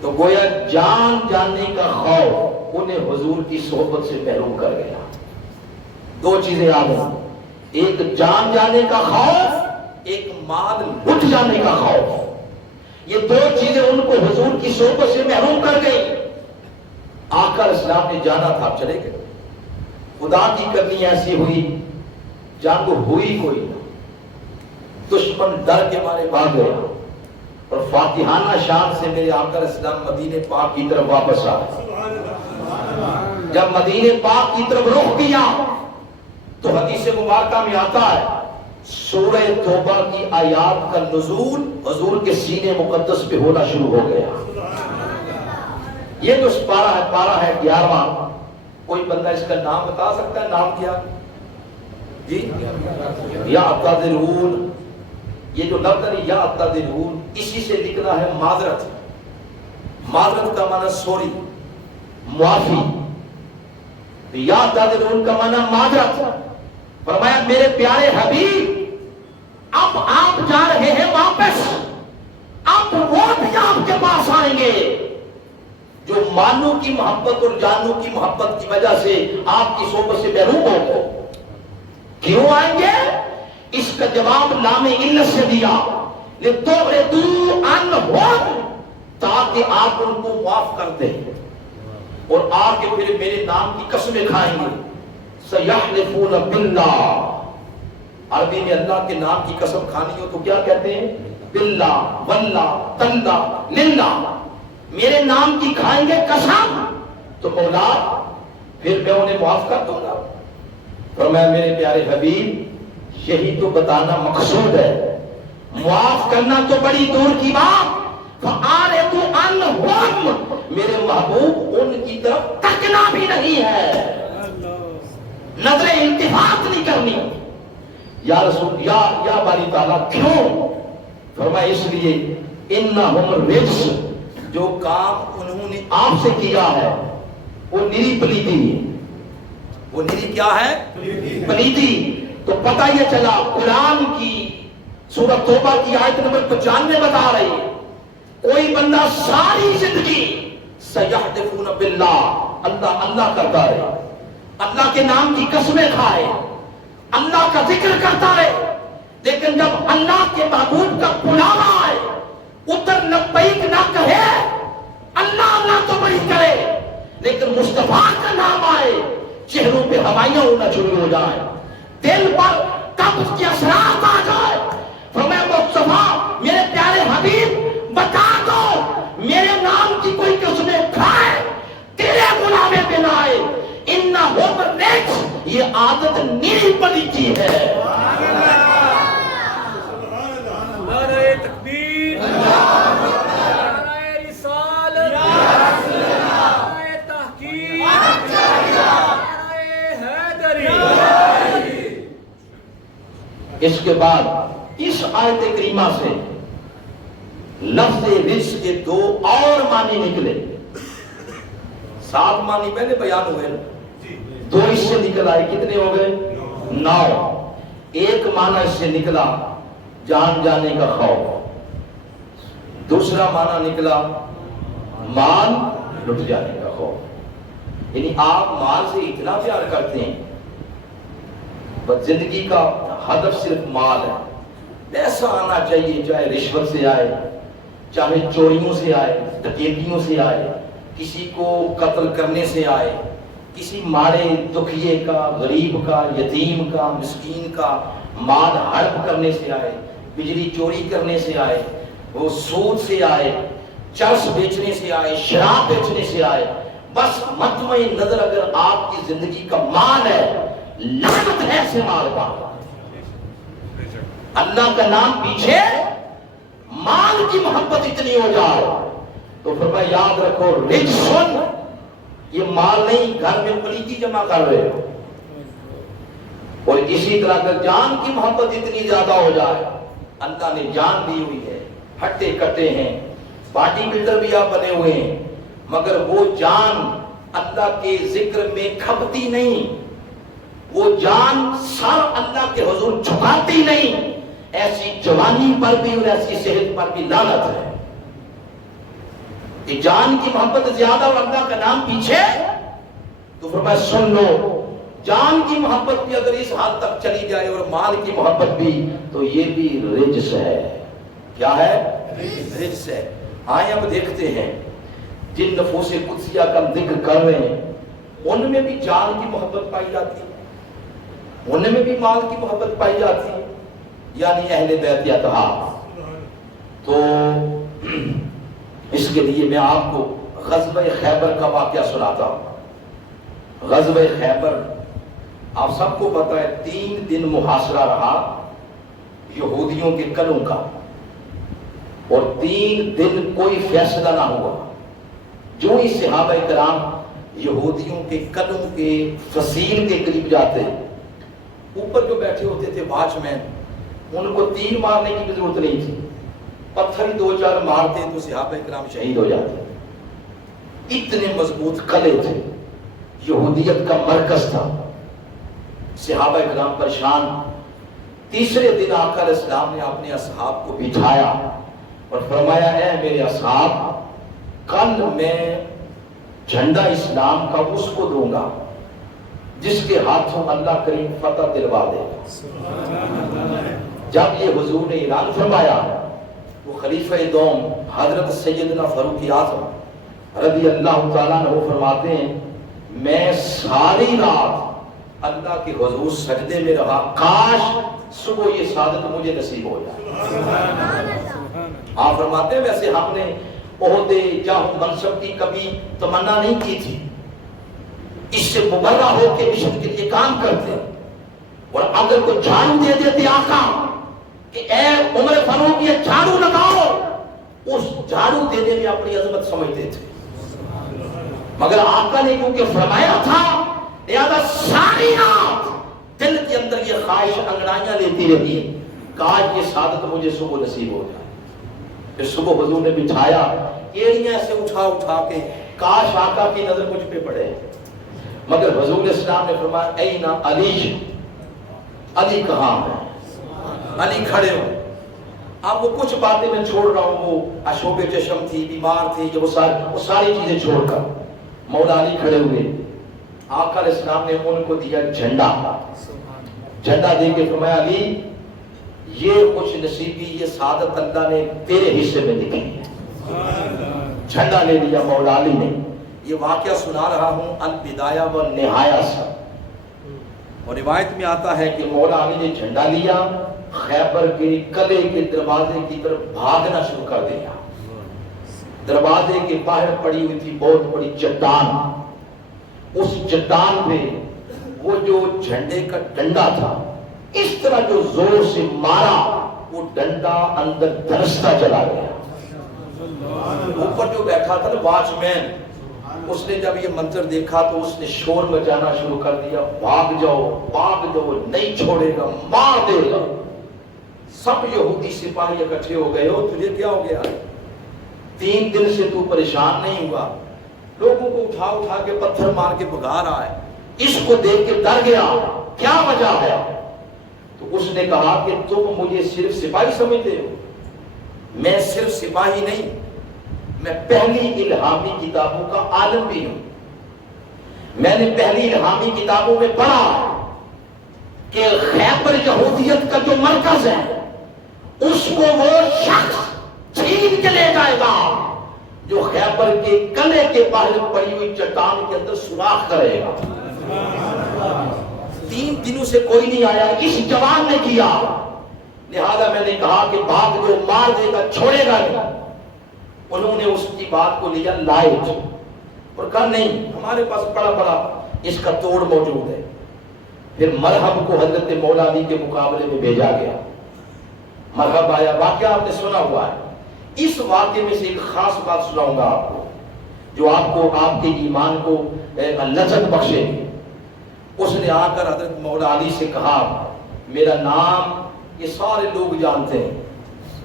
تو گویا جان جانے کا خوف انہیں حضور کی صحبت سے محروم کر گیا. 2 چیزیں آ گئی، ایک جان جانے کا خوف، ایک مال لٹ جانے کا خوف. یہ 2 چیزیں ان کو حضور کی صحبت سے محروم کر گئی. آقا علیہ السلام نے جانا تھا، چلے گئے. خدا کی کرنی ایسی ہوئی، جنگ ہوئی کوئی نہ، دشمن ڈر کے مارے بھاگ گئے، اور فاتحانہ شان سے میرے آقا علیہ السلام مدینے پاک کی طرف واپس آئے. جب مدینے پاک کی طرف رخ کیا تو حدیث مبارکہ میں آتا ہے سورہ توبہ کی آیات کا نزول حضور کے سینے مقدس پہ ہونا شروع ہو گیا. یہ جو پارہ ہے 11واں. کوئی بندہ اس کا نام بتا سکتا ہے؟ نام کیا جی؟ یا اعتذرون. یہ جو لفظ ہے یا اعتذرون، اسی سے لکھنا ہے معذرت. معذرت کا معنی سوری، معافی. یا اعتذرون کا معنی معذرت. فرمایا میرے پیارے حبیب اب آپ جا رہے ہیں واپس، اب وہ بھی آپ کے پاس آئیں گے جو مالوں کی محبت اور جانوں کی محبت کی وجہ سے آپ کی صحبت سے محروم ہو گئے. کیوں آئیں گے؟ اس کا جواب لام علت سے دیا، لِتُعْرِضُوا عَنْهُمْ، تاکہ آپ ان کو معاف کر دیں اور آ کے پھر میرے نام کی قسمیں کھائیں گے. سَيَحْلِفُونَ بِاللَّهِ، عربی میں اللہ کے نام کی قسم کھانی ہو تو کیا کہتے ہیں؟ باللہ، واللہ، تاللہ، للہ. میرے نام کی کھائیں گے قسم تو مولا پھر میں انہیں معاف کر دوں گا. فرمایا میرے پیارے حبیب یہی تو بتانا مقصود ہے، معاف کرنا تو بڑی دور کی بات. فَأَعْرِضُ عَنْهُمْ، میرے محبوب ان کی طرف تکنا بھی نہیں ہے، نظر التفات نہیں کرنی. یا رسول یا باری تعالیٰ کیوں؟ فرمایا اس لیے اِنَّهُمْ رِجْسٌ، جو کام انہوں نے آپ سے کیا ہے وہ نری پلیتی ہے. وہ نری کیا ہے؟ پلیتی. تو پتہ یہ چلا قرآن کی سورۃ توبہ کی آیت نمبر 95 بتا رہی ہے کوئی بندہ ساری زندگی سیحلفون باللہ اللہ اللہ کرتا ہے، اللہ کے نام کی قسمیں کھائے، اللہ کا ذکر کرتا ہے، لیکن جب اللہ کے محبوب کا بلاوا آئے ادھر لبیک نہ کہے، اللہ اللہ تو بڑی کرے، لیکن مصطفیٰ کا نام آئے چہروں پہ ہوائیاں اڑنا شروع ہو جائے، دل پر قبض کے اثرات آ جائے۔ فرمایا مصطفیٰ میرے پیارے حبیب بتا دو میرے نام کی کوئی قسمیں کھائے تیرے بلاوے پہ نہ آئے، انہم رجس، یہ عادت نیل پڑی کی ہے۔ نعرہ تکبیر، نعرہ رسالت، نعرہ تحقیق، نعرہ حیدری۔ اس کے بعد اس آیت کریمہ سے لفظ رزق کے دو اور معنی نکلے، 7 معنی پہلے بیان ہوئے، 2 اس سے نکل آئے، کتنے ہو گئے؟ 9۔ ایک معنی اس سے نکلا جان جانے کا خوف، دوسرا معنی نکلا مال لٹ جانے کا خوف، یعنی آپ مال سے اتنا پیار کرتے ہیں بس زندگی کا ہدف صرف مال ہے، پیسہ آنا چاہیے، چاہے رشوت سے آئے، چاہے چوریوں سے آئے، ڈکیتیوں سے آئے، کسی کو قتل کرنے سے آئے، کسی مارے دکھیے کا، غریب کا، یتیم کا، مسکین کا مال ہڑپ کرنے سے آئے، بجلی چوری کرنے سے آئے، وہ سود سے آئے، چرس بیچنے سے آئے، شراب بیچنے سے آئے، بس مطمئن نظر اگر آپ کی زندگی کا مال ہے، لعنت ہے سے مال کا، اللہ کا نام پیچھے مال کی محبت اتنی ہو جائے تو فرمایا یاد رکھو رجسن، یہ مال نہیں گھر میں پلیتی جمع کر رہے ہو۔ اور اسی طرح اگر جان کی محبت اتنی زیادہ ہو جائے، اللہ نے جان دی ہوئی ہے، ہٹے کٹے ہیں، باڈی بلڈر بھی آپ بنے ہوئے ہیں، مگر وہ جان اللہ کے ذکر میں کھپتی نہیں، وہ جان سر اللہ کے حضور جھکاتی نہیں، ایسی جوانی پر بھی اور ایسی صحت پر بھی لعنت ہے کہ جان کی محبت زیادہ اور اللہ کا نام پیچھے۔ تو فرمایا سن لو جان کی محبت بھی اگر اس حد تک چلی جائے اور مال کی محبت بھی، تو یہ بھی رجس ہے۔ کیا ہے؟ رجس ہے۔ آئیں اب دیکھتے ہیں جن نفوس قدسیہ کا ذکر کر رہے ہیں ان میں بھی جان کی محبت پائی جاتی ہے، ان میں بھی مال کی محبت پائی جاتی ہے، یعنی اہل بیت اتحاد۔ تو اس کے لیے میں آپ کو غزوہ خیبر کا واقعہ سناتا ہوں۔ غزوہ خیبر آپ سب کو پتہ ہے 3 دن محاصرہ رہا یہودیوں کے قلعوں کا، اور 3 دن کوئی فیصلہ نہ ہوا۔ جو ہی صحابہ کرام یہودیوں کے قلعوں کے فصیل کے قریب جاتے، اوپر جو بیٹھے ہوتے تھے واچ مین، ان کو تیر مارنے کی بھی ضرورت نہیں تھی، پتھر ہی 2-4 مارتے تو صحابہ کرام شہید ہو جاتے۔ اتنے مضبوط قلعے تھے، یہودیت کا مرکز تھا، صحابہ کرام پریشان۔ تیسرے دن آقا علیہ السلام نے اپنے اصحاب کو بٹھایا اور فرمایا اے میرے اصحاب، کل میں جھنڈا اسلام کا اس کو دوں گا جس کے ہاتھوں اللہ کریم فتح دلوا دے گا۔ جب یہ حضور نے اعلان فرمایا، وہ خلیفہ دوم حضرت سیدنا فاروق اعظم رضی اللہ تعالیٰ عنہ فرماتے ہیں میں ساری رات اللہ کے حضور سجدے میں رہا، کاش صبح یہ سعادت مجھے نصیب ہو جائے۔ آپ فرماتے ہیں ویسے ہم نے عہدے جاہ منصب کی کبھی تمنا نہیں کی تھی، اس سے مبرہ ہو کے مشن کے لیے کام کرتے، اور اگر کوئی جھاڑو دے دیتے آقا کہ اے عمر فاروق یہ جھاڑو لگاؤ، اس جھاڑو دینے میں اپنی عظمت سمجھتے تھے، مگر آقا نے کیونکہ فرمایا تھا لہذا ساری رات دل کے اندر یہ خواہش انگڑائیاں لیتی رہی کاش یہ سعادت مجھے صبح نصیب ہو جائے۔ پھر صبح حضور نے بٹھایا، ایڑیاں سے اٹھا کے کاش آقا کی نظر مجھ پہ پڑے، مگر حضور اسلام نے فرمایا اینا علی، علی کہاں ہے؟ علی کھڑے ہو. اب وہ کچھ باتیں میں چھوڑ رہا ہوں، وہ اشوب چشم تھی، بیمار تھی، وہ ساری چیزیں چھوڑ کر مولا علی کھڑے ہوئے. آقا علیہ السلام نے ان کو دیا جھنڈا. جھنڈا دے کے فرمایا علی یہ کچھ نصیبی، یہ سعادت اللہ نے تیرے حصے میں لکھی ہے. جھنڈا لے لیا مولا علی نے. یہ واقعہ سنا رہا ہوں البدایہ و نہایہ سے، اور روایت میں آتا ہے کہ مولا علی نے جھنڈا لیا، خیبر کے قلعے کے دروازے کی طرف بھاگنا شروع کر دیا. دروازے کے باہر پڑی ہوئی تھی بہت بڑی چٹان. اس چٹان پہ وہ جو جھنڈے کا ڈنڈا تھا، اس طرح جو زور سے مارا، وہ ڈنڈا اندر دھنستا چلا گیا. اوپر جو بیٹھا تھا نا واچ مین، اس نے جب یہ منظر دیکھا تو اس نے شور مچانا شروع کر دیا، بھاگ جاؤ، نہیں چھوڑے گا، مار دے گا. سب یہودی سپاہی اکٹھے ہو گئے. ہو تجھے کیا ہو گیا؟ 3 دن سے تو پریشان نہیں ہوا، لوگوں کو اٹھا کے پتھر مار کے بھگا رہا ہے، اس کو دیکھ کے ڈر گیا، کیا وجہ ہے؟ تو اس نے کہا کہ تم مجھے صرف سپاہی سمجھتے ہو، میں صرف سپاہی نہیں، میں پہلی الہامی کتابوں کا عالم بھی ہوں. میں نے پہلی الہامی کتابوں میں پڑھا کہ خیبر یہودیت کا جو مرکز ہے اس کو وہ شخص چھین کے لے جائے گا جو خیبر کے قلعے کے باہر پڑی ہوئی چٹان کے اندر سوراخ کرے گا. 3 دنوں سے کوئی نہیں آیا، اس جوان نے کیا. لہذا میں نے کہا کہ بھاگ جو مار دے گا، چھوڑے گا نہیں. انہوں نے اس کی بات کو لیا لائٹ اور کہا نہیں، ہمارے پاس بڑا اس کا توڑ موجود ہے. پھر مرحب کو حضرت مولا علی کے مقابلے میں بھیجا گیا. مرحب آیا. واقعہ آپ نے سنا ہوا ہے. اس واقعے میں سے ایک خاص بات سناؤں گا آپ کو جو آپ کے ایمان کو لذت بخشے گی. اس نے آ کر حضرت مولا علی سے کہا میرا نام یہ سارے لوگ جانتے ہیں،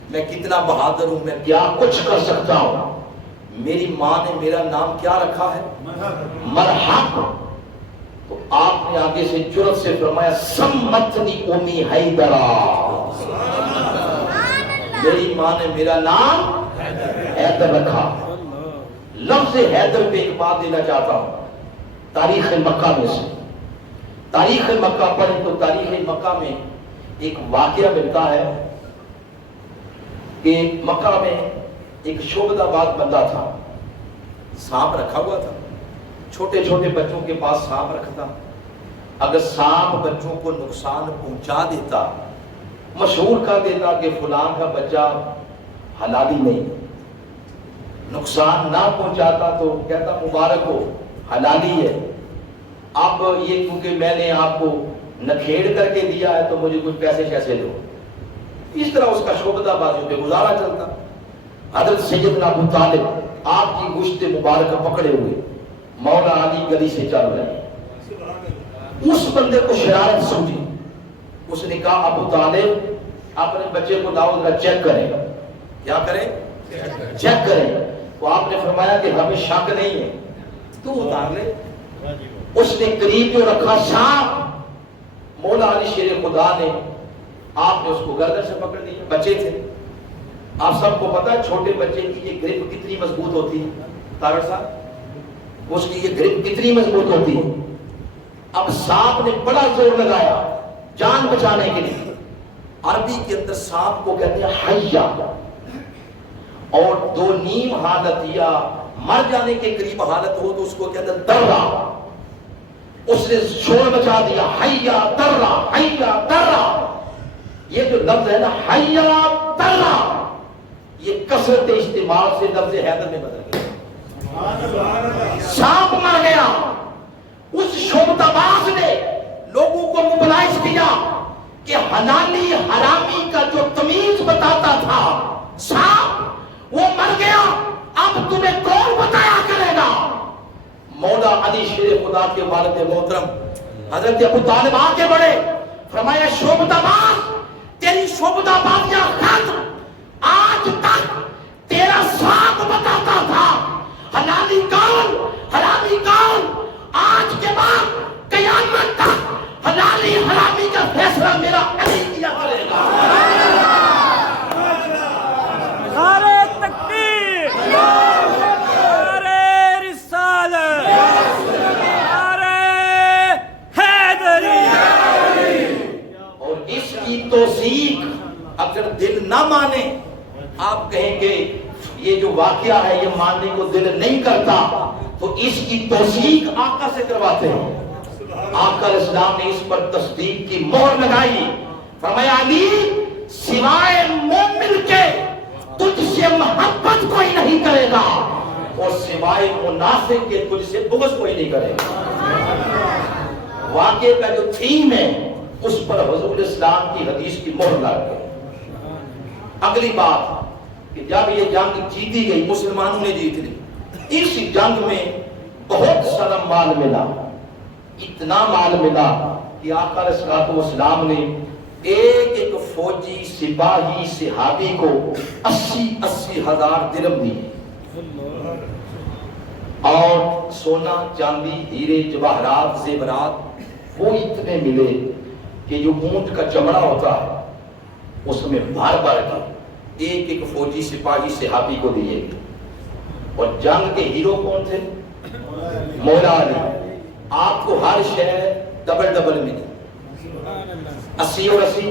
میں کتنا بہادر ہوں، میں کیا کچھ کر سکتا ہوں. میری ماں نے میرا نام کیا رکھا ہے؟ مرحب. تو آپ نے آگے سے جرأت سے فرمایا سمتنی امی حیدرا. میری ماں نے میرا نام حیدر رکھا. لفظ حیدر پہ ایک بات دینا چاہتا ہوں. تاریخ مکہ میں سے تاریخ مکہ پڑھیں تو تاریخ مکہ میں ایک واقعہ ملتا ہے کہ مکہ میں ایک شعبدہ باز بندہ تھا، سانپ رکھا ہوا تھا. چھوٹے چھوٹے بچوں کے پاس سانپ رکھتا. اگر سانپ بچوں کو نقصان پہنچا دیتا، مشہور کر دیتا کہ فلاں کا بچہ حلالی نہیں، نقصان نہ پہنچاتا تو کہتا مبارک ہو حلالی ہے. اب یہ کیونکہ میں نے آپ کو نکھیڑ کر کے دیا ہے تو مجھے کچھ پیسے شیسے دو. اس طرح اس کا شعبدہ بازیوں پہ گزارا چلتا. حضرت سیدنا ابو طالب آپ کی گوشت مبارکہ پکڑے ہوئے مولا علی گلی سے چل رہے ہیں. اس بندے کو شرارت سمجھی. اس نے کہا ابو طالب اپنے بچے کو لاؤ ذرا چیک کریں. کیا کریں؟ چیک کریں. تو آپ نے فرمایا کہ ہمیں شک نہیں ہے، تو اتار لے. اس نے قریب جو رکھا سانپ، مولا علی شیر خدا نے آپ نے اس کو گردن سے پکڑ لیا. بچے تھے، آپ سب کو پتا ہے چھوٹے بچے کی یہ گرپ کتنی مضبوط ہوتی ہے. تارڑ صاحب اس کی یہ گرپ کتنی مضبوط ہوتی ہے. اب سانپ نے بڑا زور لگایا جان بچانے کے لیے. عربی کے اندر سانپ کو کہتے ہیں حیا، اور 2 نیم حالت یا مر جانے کے قریب حالت ہو تو اس کو کہتے ہیں درہ. اس نے شور مچا دیا حیا درہ حیا درہ. یہ جو لفظ ہے نا حیا درہ، یہ کثرت استعمال سے لفظ حیدر میں بدل گیا. سانپ مر گیا. اس شعبدہ باز نے لوگوں کو موبلائز کیا کہ حلالی حرامی کا جو تمیز بتاتا تھا سانپ، وہ مر گیا. اب تمہیں کون بتایا کرے گا؟ مولا علی شیر خدا کے والد محترم حضرت ابو طالب آگے بڑھے، فرمایا شعبدہ باز تیری شعبدہ بازیاں ختم. آج تک تیرا سانپ بتاتا تھا حلالی کون حرامی کون. آج کے بعد قیامت تک حلالی حرامی کا فیصلہ اگر دل نہ مانے، آپ کہیں گے یہ جو واقعہ ہے یہ ماننے کو دل نہیں کرتا، تو اس کی توثیق آقا سے کرواتے ہیں۔ آقا علیہ السلام نے اس پر تصدیق کی مہر لگائی، فرمایا علی سوائے مومن کے تجھ سے محبت کوئی نہیں کرے گا، اور سوائے منافق کے تجھ سے بغض کوئی نہیں کرے گا۔ واقعے کا جو تھیم ہے اس پر حضور اسلام کی حدیث کی مہر لگ گئی۔ اگلی بات کہ جب یہ جنگ جیتی گئی، مسلمانوں نے جیت لی، اس جنگ میں بہت سارا مال ملا، اتنا مال ملا کہ آقا علیہ السلام نے ایک ایک فوجی سپاہی صحابی کو 80,000 درہم دیے، اور سونا چاندی ہیرے جواہرات زیورات وہ اتنے ملے کہ جو اونٹ کا چمڑا ہوتا ہے اس میں بھر بھر کے ایک ایک فوجی سپاہی صحابی کو دیے گئے۔ اور جنگ کے ہیرو کون تھے؟ مولا علی۔ آپ کو ہر شہر ڈبل ڈبل ملی، 80 اور 80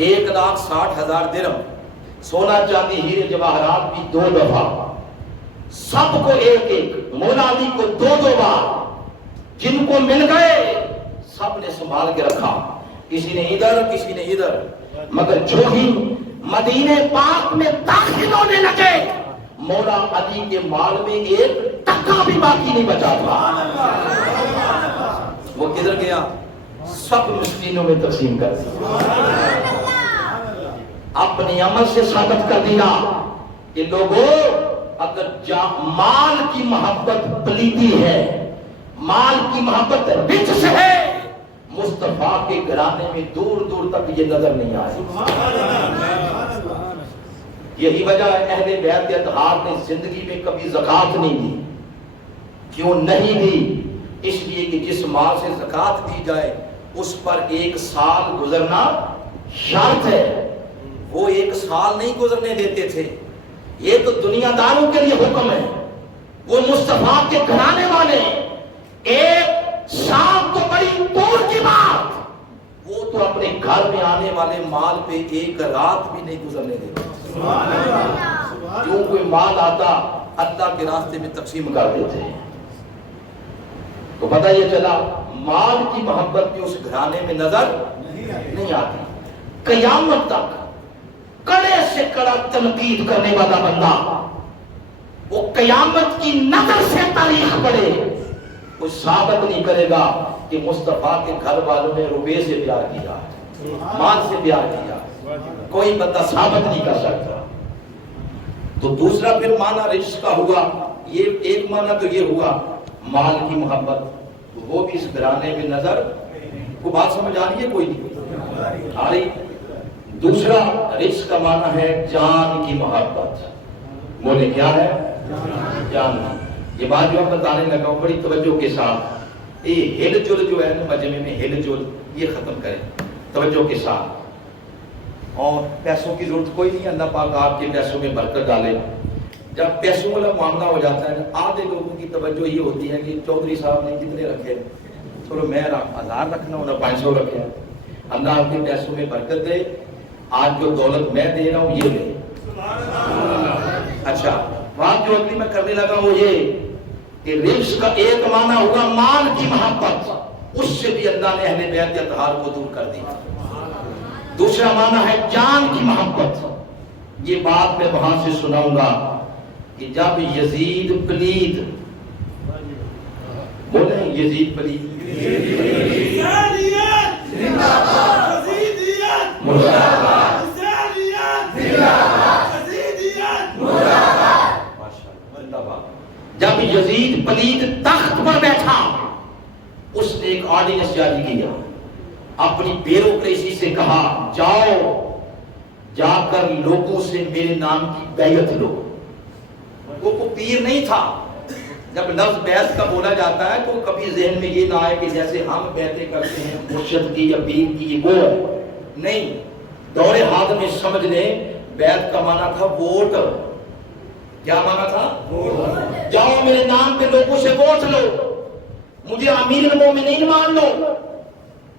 1,60,000 درہم، سونا چاندی ہیرے جواہرات بھی 2 دفعہ، سب کو ایک ایک، مولا علی کو 2 بار، جن کو مل گئے سب نے سنبھال کے رکھا، کسی نے ادھر کسی نے ادھر، مگر جو ہی مدینے پاک میں داخل ہونے لگے مولا علی کے مال میں ایک ٹکا بھی باقی نہیں بچا تھا۔ وہ کدھر گیا؟ سب مسکینوں میں تقسیم کر دیا، اپنی عمل سے ثابت کر دیا کہ لوگوں اگر مال کی محبت پلیتی ہے، مال کی محبت رچ ہے، مصطفیٰ کے گھرانے میں دور دور تک یہ نظر نہیں آئی۔ یہی وجہ ہے اہل بیت اطہار نے زندگی میں کبھی زکوٰۃ نہیں دی۔ کیوں نہیں دی؟ اس لیے کہ جس مال سے زکوٰۃ دی جائے اس پر 1 سال گزرنا شرط ہے، وہ 1 سال نہیں گزرنے دیتے تھے۔ یہ تو دنیا داروں کے لیے حکم ہے، وہ مصطفیٰ کے گھرانے والے 1 سال تو بڑی دور کی بات، وہ تو اپنے گھر میں آنے والے مال پہ 1 رات بھی نہیں گزرنے دیتے۔ جو کوئی مال آتا اللہ کے راستے میں تقسیم کر دیتے ہیں۔ تو پتہ یہ چلا مال کی محبت بھی اس گھرانے میں نظر نہیں آتی۔ قیامت تک کڑے سے کڑا تنقید کرنے والا بندہ وہ قیامت کی نظر سے تاریخ پڑھے، کوئی ثابت نہیں کرے گا کہ مصطفیٰ کے گھر والوں نے روپے سے پیار کیا، مال سے پیار کیا، کوئی بندہ ثابت نہیں کر سکتا۔ تو دوسرا پھر معنی رجس کا ہوا، یہ ایک معنی تو یہ ہوا مال کی محبت، وہ بھی اس گھرانے میں نظر کو بات سمجھ آ رہی ہے؟ کوئی نہیں آ رہی؟ دوسرا رجس کا معنی ہے جان کی محبت۔ بولے کیا ہے؟ جان کی۔ یہ بات جو آپ بتانے لگا ہوں بڑی توجہ کے ساتھ، یہ ہل جل جو ہے نا مجمع میں ہل جل یہ ختم کریں توجہ کے ساتھ۔ اور پیسوں کی ضرورت کوئی نہیں، اللہ پاک آپ کے پیسوں میں برکت ڈالے۔ جب پیسوں والا معاملہ ہو جاتا ہے آدھے لوگوں کی توجہ یہ ہوتی ہے کہ چودھری صاحب نے کتنے رکھے، چلو میں 1000 رکھنا ہوں، 500 رکھے، اللہ آپ کے پیسوں میں برکت دے، آج جو دولت میں دے رہا ہوں یہ دے۔ اچھا بات جو اگلی میں کرنے لگا وہ یہ کہ رزق کا ایک معنی ہوگا مال کی محبت، اس سے بھی اللہ نے اہل بیت اطہار کو دور کر دیا۔ دوسرا معنی ہے جان کی محبت۔ یہ بات میں وہاں سے سناؤں گا کہ جب یزید پلید، بولیں یزید پلید، جب یزید پلید تخت پر بیٹھا اس نے ایک آرڈیننس جاری کیا، اپنی بیوروکریسی سے کہا جاؤ جا کر لوگوں سے میرے نام کی بیعت لو۔ وہ کو پیر نہیں تھا، جب لفظ بیعت کا بولا جاتا ہے تو کبھی ذہن میں یہ نہ آئے کہ جیسے ہم بیعتیں کرتے ہیں مرشد کی یا پیر کی، وہ نہیں۔ دور حال میں سمجھ لیں بیعت کا معنی تھا ووٹ۔ کیا معنی تھا؟ جاؤ میرے نام پہ لوگوں سے ووٹ لو، مجھے امیر المومنین مان لو۔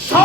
100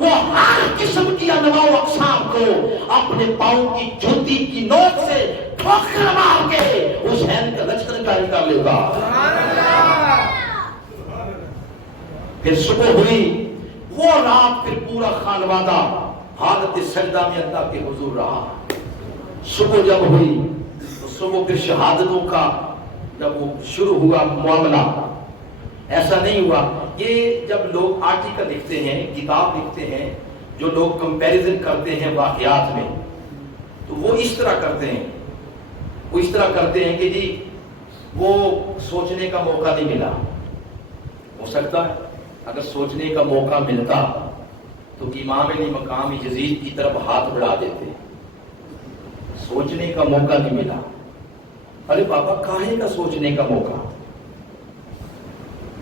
وہ ہر قسم کی انواع و اقسام کو اپنے پاؤں کی جوتی کی نوک سے ٹھوکر مار کے حسین کا لشکر جاری کر لے گا. پھر صبح ہوئی، وہ رات پھر پورا خانوادہ حالت سجدہ میں اللہ کے حضور رہا. صبح جب ہوئی تو صبح پھر شہادتوں کا جب وہ شروع ہوا معاملہ، ایسا نہیں ہوا. یہ جب لوگ آرٹیکل لکھتے ہیں، کتاب لکھتے ہیں، جو لوگ کمپیریزن کرتے ہیں واقعات میں، تو وہ اس طرح کرتے ہیں، وہ اس طرح کرتے ہیں کہ جی وہ سوچنے کا موقع نہیں ملا. ہو سکتا ہے اگر سوچنے کا موقع ملتا تو امام علی مقام یزید کی طرف ہاتھ بڑھا دیتے. سوچنے کا موقع نہیں ملا. ارے بابا کاہے کا سوچنے کا موقع؟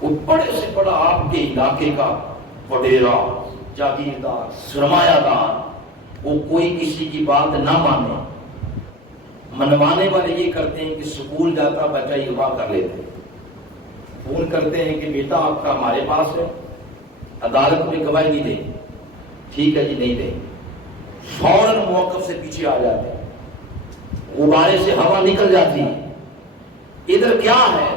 وہ بڑے سے بڑا آپ کے علاقے کا وڈیرا، جاگیردار، سرمایہ دار، وہ کوئی کسی کی بات نہ مانے. منوانے والے یہ کرتے ہیں کہ سکول جاتا بچہ اغوا کر لیتے، فون کرتے ہیں کہ بیٹا آپ کا ہمارے پاس ہے، عدالت میں گواہی نہیں دیں. ٹھیک ہے جی نہیں دیں. فوراً موقف سے پیچھے آ جاتے ہیں، غبارے سے ہوا نکل جاتی ہے. ادھر کیا ہے؟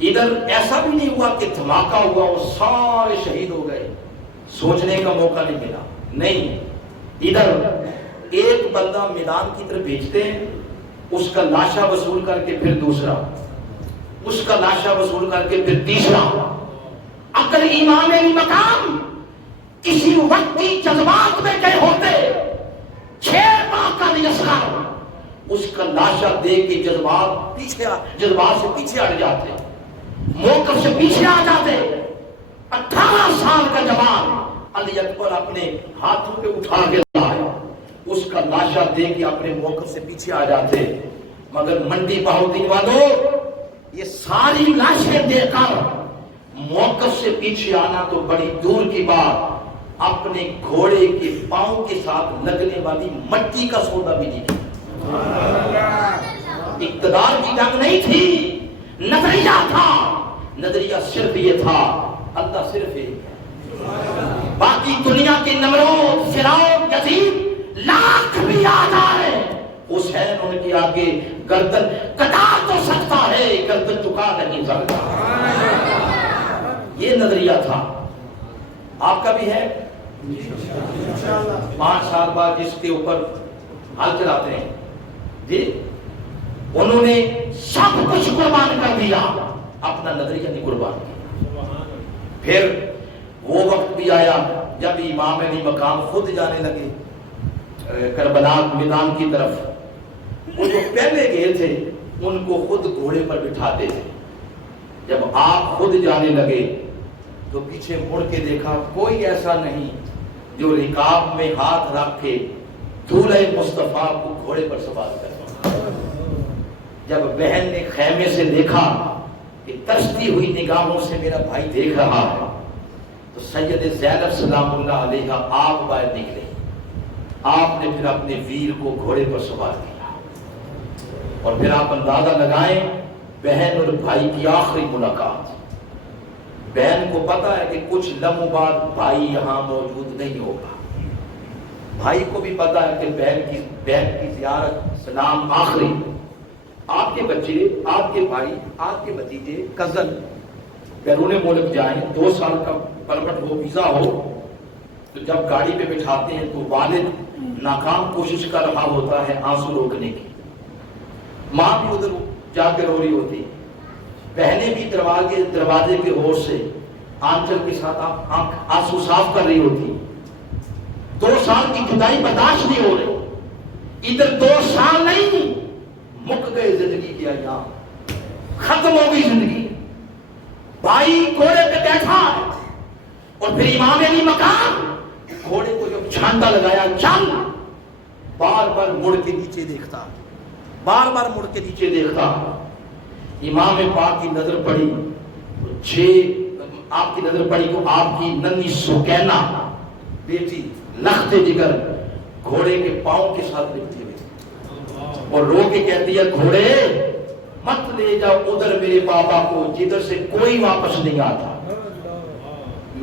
ادھر ایسا بھی نہیں ہوا کہ دھماکہ ہوا وہ سارے شہید ہو گئے، سوچنے کا موقع نہیں ملا. نہیں، ادھر ایک بندہ میدان کی طرف بھیجتے ہیں، اس کا لاشا وصول کر کے پھر دوسرا، اس کا لاشا وصول کر کے پھر تیسرا. اگر امام علی مقام کسی وقتی جذبات میں گئے ہوتے، 6 ماہ کا لشکر، اس کا لاشا دے کے جذبات سے پیچھے ہٹ جاتے، موقف سے پیچھے آ جاتے. 18 سال کا جوان علی اکبر اپنے ہاتھوں پہ اٹھا کے لائے، اس کا لاشا دے کے اپنے موقف سے پیچھے آ جاتے. مگر منڈی بہاؤدین والوں، یہ ساری لاشیں دے کر موقف سے پیچھے آنا تو بڑی دور کی بات، اپنے گھوڑے کے پاؤں کے ساتھ لگنے والی مٹی کا سودا بھی نہیں کیا. اقتدار کی جنگ نہیں تھی، نظریہ تھا. نظریہ صرف یہ تھا اللہ صرف ایک ہے، باقی دنیا کے نمرود، فرعون، یزید لاکھ بھی آ جائے، حسین ان کے آگے گردن کٹا تو سکتا ہے، گردن چکا نہیں سکتا. یہ نظریہ تھا. آپ کا بھی ہے. 5 سال بعد جس کے اوپر حل چلاتے ہیں جی، انہوں نے سب کچھ قربان کر دیا، اپنا نظریہ نہیں قربان کیا. پھر وہ وقت بھی آیا جب امام علی مقام خود جانے لگے کربلا میدان کی طرف. وہ جو پہلے گئے تھے ان کو خود گھوڑے پر بٹھاتے تھے. جب آپ خود جانے لگے تو پیچھے مڑ کے دیکھا کوئی ایسا نہیں جو رکاب میں ہاتھ رکھ کے دولہے مصطفیٰ کو گھوڑے پر سوار کرے. جب بہن نے خیمے سے دیکھا کہ ترستی ہوئی نگاہوں سے میرا بھائی دیکھ رہا ہے، تو سید زینب سلام اللہ علیہ آپ باہر نکلے. آپ نے پھر اپنے ویر کو گھوڑے پر سوار کیا، اور پھر آپ اندازہ لگائیں بہن اور بھائی کی آخری ملاقات. بہن کو پتا ہے کہ کچھ لمحوں بعد بھائی یہاں موجود نہیں ہوگا. بھائی کو بھی پتا ہے کہ بہن کی زیارت، سلام آخری. آپ کے بچے، آپ کے بھائی، آپ کے بھتیجے، کزن بیرون ملک جائیں، 2 سال کا پرمٹ ہو، ویزا ہو، تو جب گاڑی پہ بٹھاتے ہیں تو والد ناکام کوشش کر رہا ہوتا ہے آنسو روکنے کی، ماں بھی ادھر جا کے رو رہی ہوتی، بہنیں بھی دروازے کے ہور سے آنچل کے ساتھ آنسو صاف کر رہی ہوتی. 2 سال کی جدائی برداشت نہیں ہو رہی. ادھر 2 سال نہیں، مک گئے زندگی کے ایام، ختم ہو گئی زندگی. بھائی گھوڑے پہ بیٹھا ہے، اور پھر امام علی مقام گھوڑے کو جب چھانٹا لگایا، چل، بار بار مڑ کے نیچے دیکھتا، بار بار مڑ کے نیچے دیکھتا. امام پاک کی نظر پڑی، آپ کی نظر پڑی تو آپ کی ننھی سکینہ بیٹی لخت جگر گھوڑے کے پاؤں کے ساتھ لپٹی ہوئی، اور رو کے کہتی ہے گھوڑے مت لے جاؤ ادھر میرے بابا کو جدھر سے کوئی واپس نہیں آتا.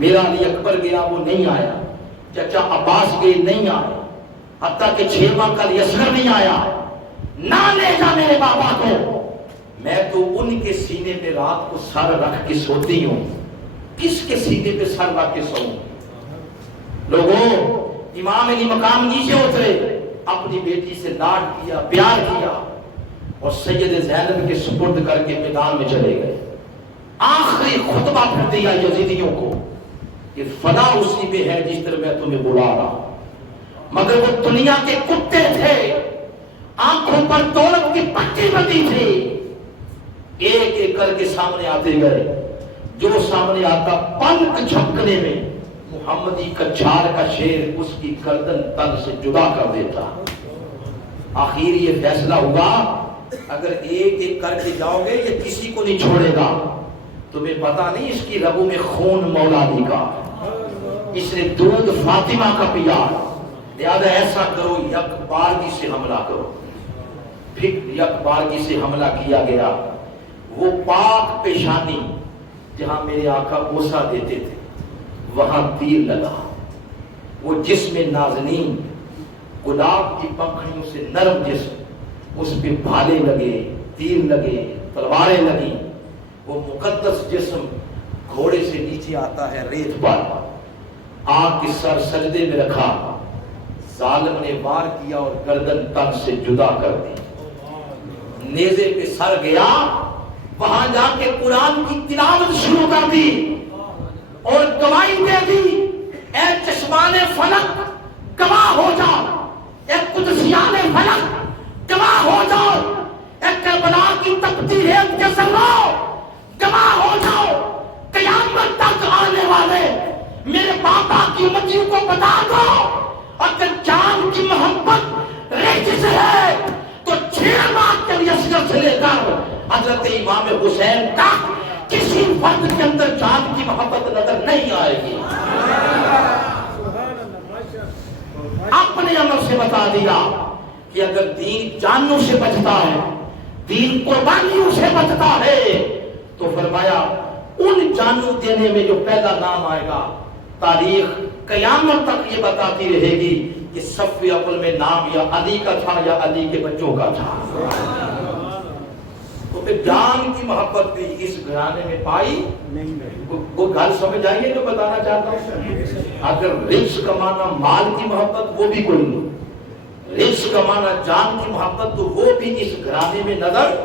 میرا علی اکبر گیا وہ نہیں آیا، چچا عباس گئے نہیں آئے، حتیٰ کہ 6 ماہ کا علی اصغر نہیں آیا، نہ لے جا میرے بابا کو، میں تو ان کے سینے پہ رات کو سر رکھ کے سوتی ہوں۔ کس کے سینے پہ سر رکھ کے سوؤں؟ لوگوں، امام علی مقام نیچے اترے، اپنی بیٹی سے لاڈ کیا، پیار کیا، اور سید زینب کے سپرد کر کے میدان میں چلے گئے۔ آخری خطبہ پھر دیا یزیدیوں کو کہ فلاح اسی میں ہے جس طرح میں تمہیں بلا رہا، مگر وہ دنیا کے کتے تھے، آنکھوں پر دولت کی پٹی بندی تھی، ایک ایک کر کے سامنے آتے گئے، جو سامنے آتا پنکھ جھپکنے میں محمدی کچھار کا شیر اس کی گردن تن سے جدا کر دیتا۔ آخر یہ فیصلہ ہوا اگر ایک ایک کر کے جاؤ گے یہ کسی کو نہیں چھوڑے گا، تمہیں پتا نہیں اس کی رگوں میں خون مولا علی کا، اس نے دودھ فاطمہ کا پیا، لہذا ایسا کرو یک بارگی سے حملہ کرو۔ پھر یک بارگی سے حملہ کیا گیا، وہ پاک پیشانی جہاں میرے آقا بوسہ دیتے تھے وہاں تیر لگا، وہ جسم نازنین گلاب کی پنکھڑیوں سے نرم جسم، اس پہ بھالے لگے، تیر لگے، تلواریں لگی، وہ مقدس جسم گھوڑے سے نیچے آتا ہے ریت پر، آنکھ کے سر سجدے میں رکھا، ظالم نے وار کیا اور گردن تن سے جدا کر دی، نیزے پہ سر گیا، وہاں جا کے قرآن کی تلاوت شروع کر دی اور گواہی دے دی، اے چشمان فلک گواہ ہو جاؤ، اے قدسیان فلک گواہ ہو جاؤ، اے کربلا کی تپتی ریت کے ذروں گواہ ہو جاؤ، قیامت تک آنے والے میرے باپا کی امتیوں کو بتا دو، اگر جان کی محبت رجس ہے تو 6 ماہ کے اصغر سے لے کر حضرت امام حسین تک کسی فرد کے اندر جان کی محبت نظر نہیں آئے گی۔ اپنے عمل سے بتا دیا کہ اگر دین جانوں سے بچتا ہے، دین قربانیوں سے بچتا ہے، تو فرمایا ان جانوں دینے میں جو پہلا نام آئے گا تاریخ قیامت تک یہ بتاتی رہے گی کہ صف اول میں نام یا علی کا تھا یا علی کے بچوں کا تھا۔ تو پھر جان کی محبت بھی اس گھرانے میں پائی وہ گل سمجھ آئیے جو بتانا چاہتا ہوں۔ اگر رزق کمانا مال کی محبت وہ بھی کوئی نہیں، رزق کمانا جان کی محبت تو وہ بھی اس گھرانے میں نظر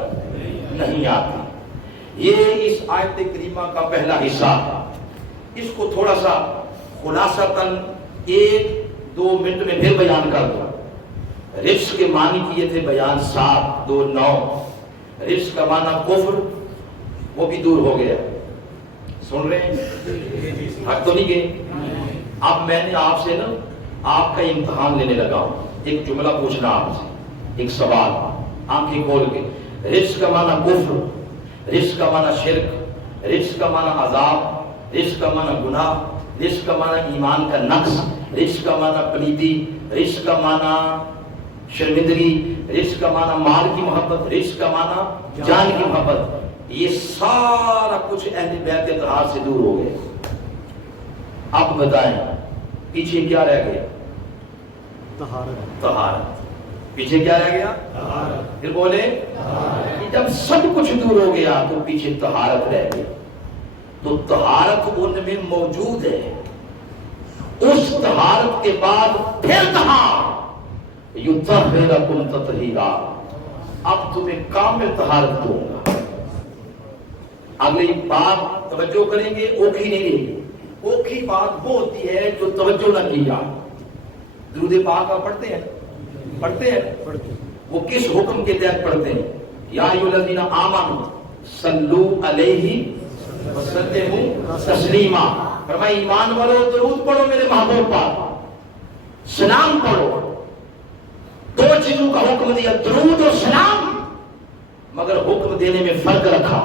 نہیں آتی۔ یہ اس آیت کریمہ کا پہلا حصہ، اس کو تھوڑا سا خلاصتاً 1-2 منٹ میں پھر بیان کر دوں۔ رزق کے معنی کیے تھے بیان 7-2-9، رزق کا معنی کفر وہ بھی دور ہو گیا، سن رہے ہیں؟ حق تو نہیں گئے؟ اب میں نے آپ سے نا آپ کا امتحان لینے لگا ہوں، ایک جملہ پوچھنا آپ سے، ایک سوال، آنکھیں کھول کے۔ رزق کا معنی کفر، رزق کا معنی شرک، رزق کا معنی عذاب، رزق کا معنی گناہ، رزق کا معنی ایمان کا نقص، رزق کا معنی پلیتی، رزق کا معنی شرمندگی، رزق کا معنی مال کی محبت، رزق کا معنی جان کی محبت، یہ سارا کچھ اہل بیت اطہار سے دور ہو گئے۔ اب بتائیں پیچھے کیا رہ گیا؟ طہارت۔ پیچھے کیا رہ گیا؟ پھر بولے کہ جب سب کچھ دور ہو گیا تو پیچھے طہارت رہ گئی، تو طہارت ان میں موجود ہے، اس طہارت کے بعد پھر کہا یطہرکم تطہیرا، اب تمہیں کامل طہارت دوں گا۔ اگلی بات توجہ کریں گے، اوکھی نہیں رہی، اوکھی بات وہ ہوتی ہے جو توجہ نہ کی جائے۔ درود پاک آپ پڑھتے ہیں وہ کس حکم کے تحت پڑھتے ہیں؟ یا ایھا الذین آمنوا صلوا علیہ وسلموا تسلیما، فرمایا ایمان والو درود پڑھو میرے محبوب پر، سلام پڑھو۔ 2 چیزوں کا حکم دیا، درود اور سلام، مگر حکم دینے میں فرق رکھا۔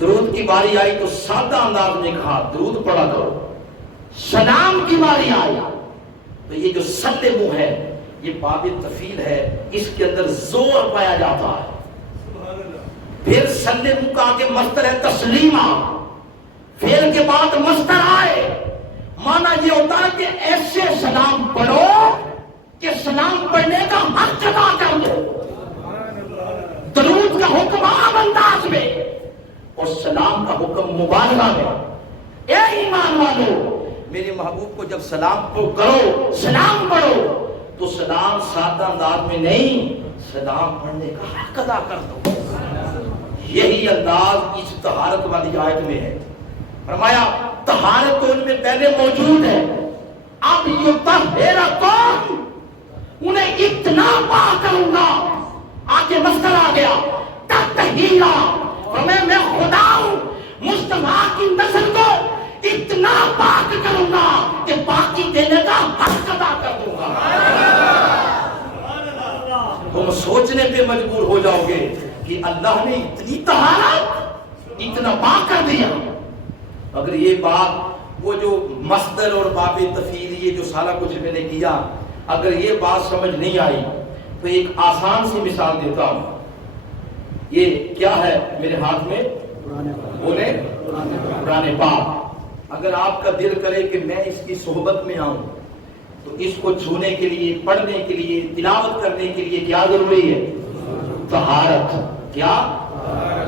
درود کی باری آئی تو سادہ انداز میں کہا درود پڑھا کرو، سلام کی باری آئی تو یہ جو سلمو ہے یہ باب تفیل ہے، اس کے اندر زور پایا جاتا ہے۔ پھر سلمو کا آگے مصدر ہے تسلیمہ، فعل کے بعد مصدر آئے، مانا یہ ہوتا ہے کہ ایسے سلام پڑھو کہ سلام پڑھنے کا حق ادا کر دو، درود کا حکم عام انداز میں اور سلام کا حکم مبالغہ میں۔ اے ایمان والو، میرے محبوب کو جب سلام کو کرو، سلام پڑھو تو سلام سادہ انداز میں نہیں، سلام پڑھنے کا حق ادا کر دو۔ یہی انداز اس طہارت والی آیت میں ہے۔ فرمایا طہارت تو ان میں پہلے موجود ہے، اب یطہرکم، انہیں اتنا پاک کروں گا، آگے مصدر آ گیا تطہیرا، میں خدا ہوں، مصطفیٰ کی نسل کو اتنا پاک کروں گا کہ پاکی دینے کا حق ادا کر دوں گا۔ تم سوچنے پہ مجبور ہو جاؤ گے کہ اللہ نے اتنی طہارت، اتنا پاک کر دیا۔ اگر یہ بات، وہ جو مصدر اور باب تفعیل، یہ جو سارا کچھ میں نے کیا، اگر یہ بات سمجھ نہیں آئی تو ایک آسان سی مثال دیتا ہوں۔ یہ کیا ہے میرے ہاتھ میں؟ بولے قرآن پاک۔ اگر آپ کا دل کرے کہ میں اس کی صحبت میں آؤں تو اس کو چھونے کے لیے، پڑھنے کے لیے، تلاوت کرنے کے لیے کیا ضروری ہے؟ طہارت۔ کیا؟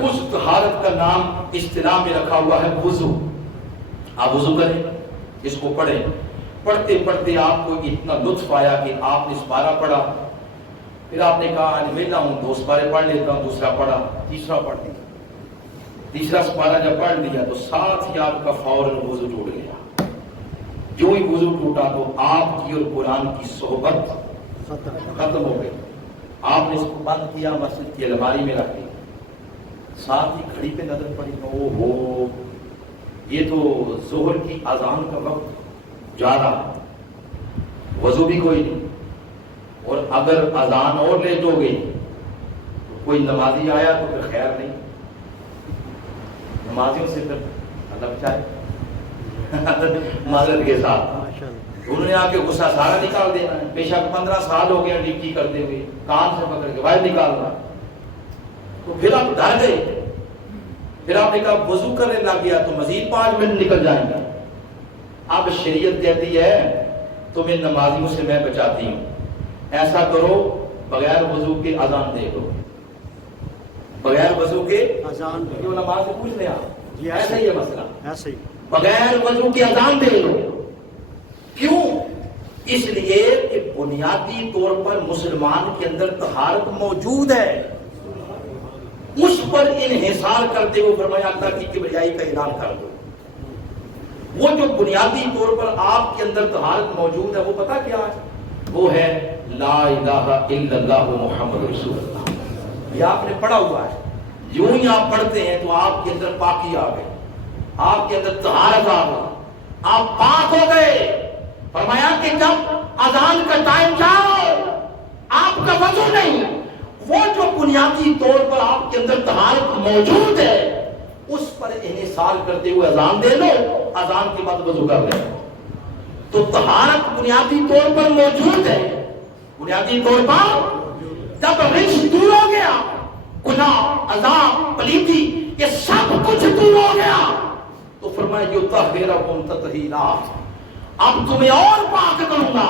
اس طہارت کا نام اصطلاح میں رکھا ہوا ہے وضو۔ آپ وضو کریں، اس کو پڑھیں، پڑھتے پڑھتے آپ کو اتنا لطف آیا کہ آپ نے سپارہ پڑھا، پھر آپ نے کہا آج ویلا ہوں 2 سپارے پڑھ لیتا ہوں، دوسرا پڑھا، تیسرا پڑھ لیا، تیسرا سپارہ جب پڑھ لیا تو ساتھ ہی آپ کا فوراً وضو ٹوٹ گیا۔ جو ہی وضو ٹوٹا تو آپ کی اور قرآن کی صحبت ختم ہو گئی۔ آپ نے اس کو بند کیا، مسجد کی الماری میں رکھ دیا، ساتھ ہی گھڑی پہ نظر پڑی، او ہو یہ تو ظہر کی اذان کا وقت جا رہا ہے، وضو بھی کوئی نہیں، اور اگر اذان اور لیٹ ہو گئی تو کوئی نمازی آیا تو پھر خیر نہیں، نمازیوں سے پھر اللہ بچائے معذرت کے ساتھ انہوں نے آ کے غصہ سارا نکال دینا ہے۔ بے شک 15 سال ہو گیا ڈیوٹی کرتے ہوئے، کان سے پکڑ کے باہر نکالنا، تو پھر آپ ڈر گئے، پھر آپ نے کہا وضو کرنے لگ گیا تو مزید 5 منٹ نکل جائیں گے۔ اب شریعت کہتی ہے تمہیں نمازیوں سے میں بچاتی ہوں، ایسا کرو بغیر وضو کے اذان دے دو، بغیر وضو کے اذان دے دو، نماز سے پوچھ لیں آپ، جی ایسا ہی ہے مسئلہ، ایسا ہی بغیر وضو کے اذان دے دو۔ کیوں؟ اس لیے کہ بنیادی طور پر مسلمان کے اندر طہارت موجود ہے، اس پر انحصار کرتے ہوئے فرمایا اللہ کی کبریائی کا اعلان کر دو۔ وہ جو بنیادی طور پر آپ کے اندر طہارت موجود ہے وہ پتہ کیا ہے؟ وہ ہے لا الہ الا اللہ محمد رسول اللہ۔ یہ آپ نے پڑھا ہوا ہے، یوں ہی آپ پڑھتے ہیں تو آپ کے اندر پاکی آ گئی، آپ کے اندر طہارت آ گئی، آپ پاک ہو گئے۔ فرمایا کہ جب اذان کا ٹائم جاؤ آپ کا وضو نہیں، وہ جو بنیادی طور پر آپ کے اندر طہارت موجود ہے اس پر انحصار کرتے ہوئے اذان دے لو، اذان کے بعد وضو کر لیں۔ تو طہارت بنیادی طور پر موجود ہے، بنیادی طور پر جب رجس دور ہو گیا، گناہ، عذاب، پلیتی، یہ سب کچھ دور ہو گیا تو فرمایا یطہرکم تطہیرا، اب تمہیں اور پاک کروں گا۔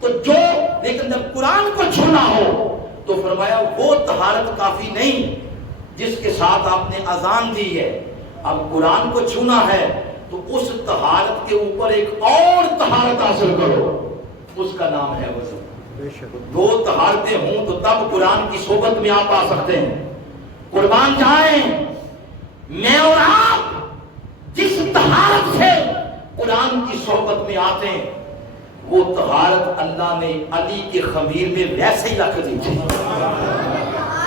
تو جو لیکن جب قرآن کو چھونا ہو تو فرمایا وہ طہارت کافی نہیں جس کے ساتھ آپ نے اذان دی ہے، اب قرآن کو چھونا ہے تو اس طہارت کے اوپر ایک اور طہارت حاصل کرو، اس کا نام ہے وضو۔ 2 طہارتیں ہوں تو تب قرآن کی صحبت میں آپ آ سکتے ہیں۔ قربان جائیں میں اور آپ جس طہارت سے قرآن کی صحبت میں آتے ہیں وہ طہارت اللہ نے علی کے خمیر میں ویسے ہی رکھ دی تھی۔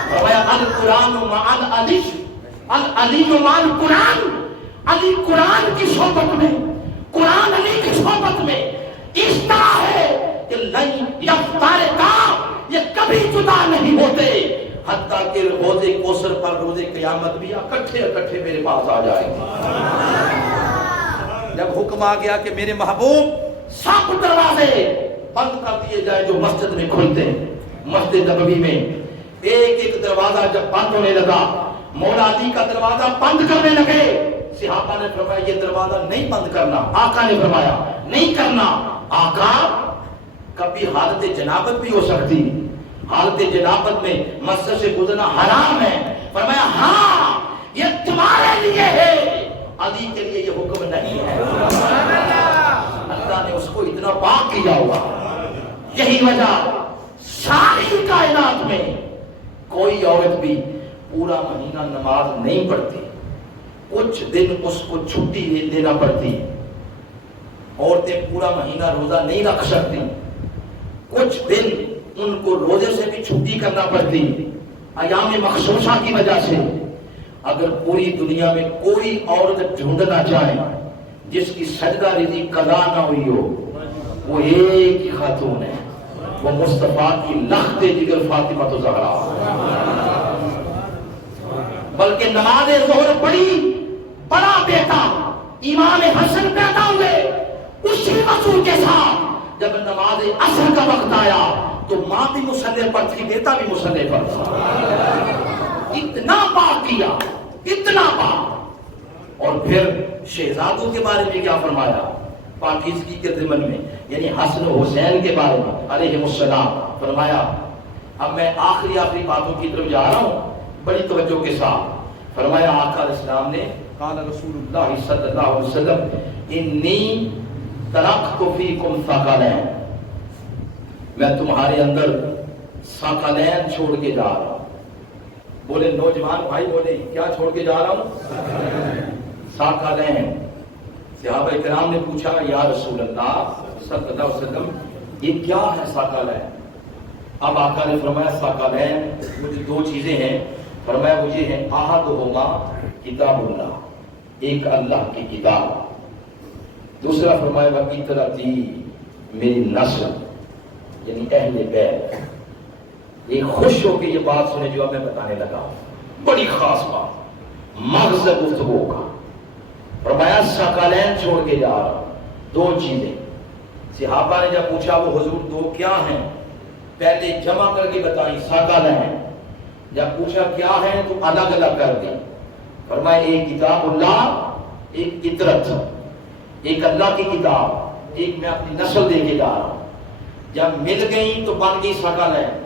فرمایا القرآن مع العلی، العلی مع القرآن، علی قرآن کی صحبت میں، قرآن علی کی صحبت میں اس طرح ہے کہ لن یفترقا، یہ کبھی جدا نہیں ہوتے حتیٰ کہ حوض کوثر پر روز قیامت بھی اکٹھے میرے پاس آ جائیں گے۔ جب حکم آ گیا کہ میرے محبوب سب دروازے بند کر دیے جائے جو مسجد میں کھلتے ہیں، مسجد نبوی میں ایک ایک دروازہ جب بند ہونے لگا، مولا علی کا دروازہ بند کرنے لگے، صحابہ نے فرمایا یہ دروازہ نہیں بند کرنا، آقا نے فرمایا نہیں کرنا۔ آقا کبھی حالت جنابت بھی ہو سکتی، حالت جنابت میں مسجد سے گزرنا حرام ہے۔ فرمایا ہاں یہ تمہارے لیے ہے، علی کے لیے یہ حکم نہیں ہے۔ اللہ نے اس کو اتنا پاک کیا ہوا، یہی وجہ ساری کائنات میں کوئی عورت بھی پورا مہینہ نماز نہیں پڑھتی، کچھ دن اس کو چھٹی دینا پڑتی۔ عورتیں پورا مہینہ روزہ نہیں رکھ سکتی، کچھ دن ان کو روزے سے بھی چھٹی کرنا پڑتی ایام مخصوصہ کی وجہ سے۔ اگر پوری دنیا میں کوئی عورت ڈھونڈنا چاہے جس کی سجدہ ریزی قضا نہ ہوئی ہو، وہ ایک ہی خاتون ہے، وہ مصطفیٰ کی لخت جگر فاطمہ زہرا۔ بلکہ نماز ظہر پڑھی، بڑا بیٹا امام حسن پیدا ہوئے، اسی وضو کے ساتھ جب نماز عصر کا وقت آیا تو ماں بھی مصلی پر تھی، بیٹا بھی مصلی پر تھا۔ اتنا پاک کیا، اتنا پاک۔ اور پھر شہزادوں کے بارے میں کیا فرمایا پاکیزگی کے ضمن میں، یعنی حسن و حسین کے بارے میں علیہ السلام فرمایا۔ اب میں آخری باتوں کی طرف جا رہا ہوں بڑی توجہ کے ساتھ۔ فرمایا آقا علیہ السلام نے، قال رسول اللہ صلی اللہ علیہ وسلم انی ترکت فیکم ثقلین، میں تمہارے اندر ثقلین چھوڑ کے جا رہا ہوں۔ بولے نوجوان بھائی بولے کیا چھوڑ کے جا رہا ہوں؟ ثقلین۔ صحابہ کرام نے پوچھا یا رسول اللہ صلی اللہ علیہ وسلم یہ کیا ہے ثقلین؟ اب آقا نے فرمایا ثقلین مجھے دو چیزیں ہیں، فرمایا مجھے ہے احدہما کتاب اللہ، ایک اللہ کی کتاب، دوسرا فرمایا وَإِتْرَتِي میری نسل یعنی اہل بیت۔ یہ خوش ہو کے یہ بات سنے جو اب میں بتانے لگا، بڑی خاص بات، مغز گفتگو کا۔ فرمایا ثقلین چھوڑ کے جا رہا ہوں، دو چیزیں۔ صحابہ نے جب پوچھا وہ حضور دو کیا ہیں، پہلے جمع کر کے بتائیں ثقلین، جب پوچھا کیا ہے تو الگ الگ کر دی۔ فرمایا ایک کتاب اللہ، ایک اطرت، ایک اللہ کی کتاب، ایک میں اپنی نسل دے کے جا رہا ہوں۔ جب مل گئی تو بن گئی ثقلین،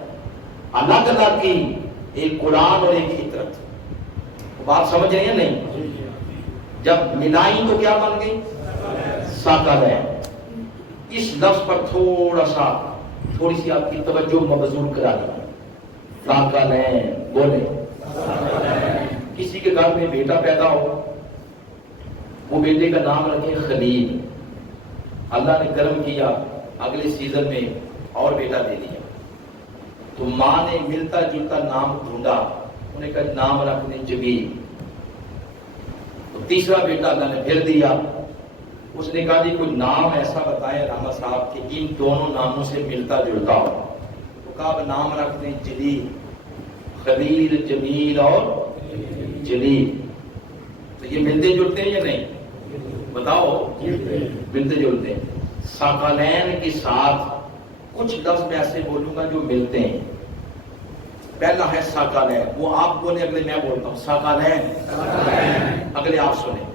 الگ الگ کی، ایک قرآن اور ایک اطرت۔ بات سمجھ رہی ہیں نہیں؟ جب ملائی تو کیا بن گئی؟ ثقلین۔ اس لفظ پر تھوڑی سی آپ کی توجہ مبذول کرا دی۔ ثقلین بولے، کسی کے گھر میں بیٹا پیدا ہو، وہ بیٹے کا نام رکھے خلیل، اللہ نے کرم کیا اگلے سیزن میں اور بیٹا دے دیا، تو ماں نے ملتا جلتا نام ڈھونڈا، انہیں کہا نام رکھنے جمیل، تو تیسرا بیٹا اللہ نے پھر دیا، اس نے کہا جی کوئی نام ایسا بتائیں راما صاحب کہ ان دونوں ناموں سے ملتا جلتا ہو، تو کہا نام رکھتے ہیں جلیل، خلیل جمیل اور جلیل۔ تو یہ ملتے جلتے ہیں یا نہیں بتاؤ؟ ملتے جلتے ہیں۔ ثقلین کے ساتھ کچھ لفظ میں ایسے بولوں گا جو ملتے ہیں۔ پہلا ہے ثقلین، وہ آپ بولیں اگلے میں بولتا ہوں ثقلین، اگلے آپ سنیں،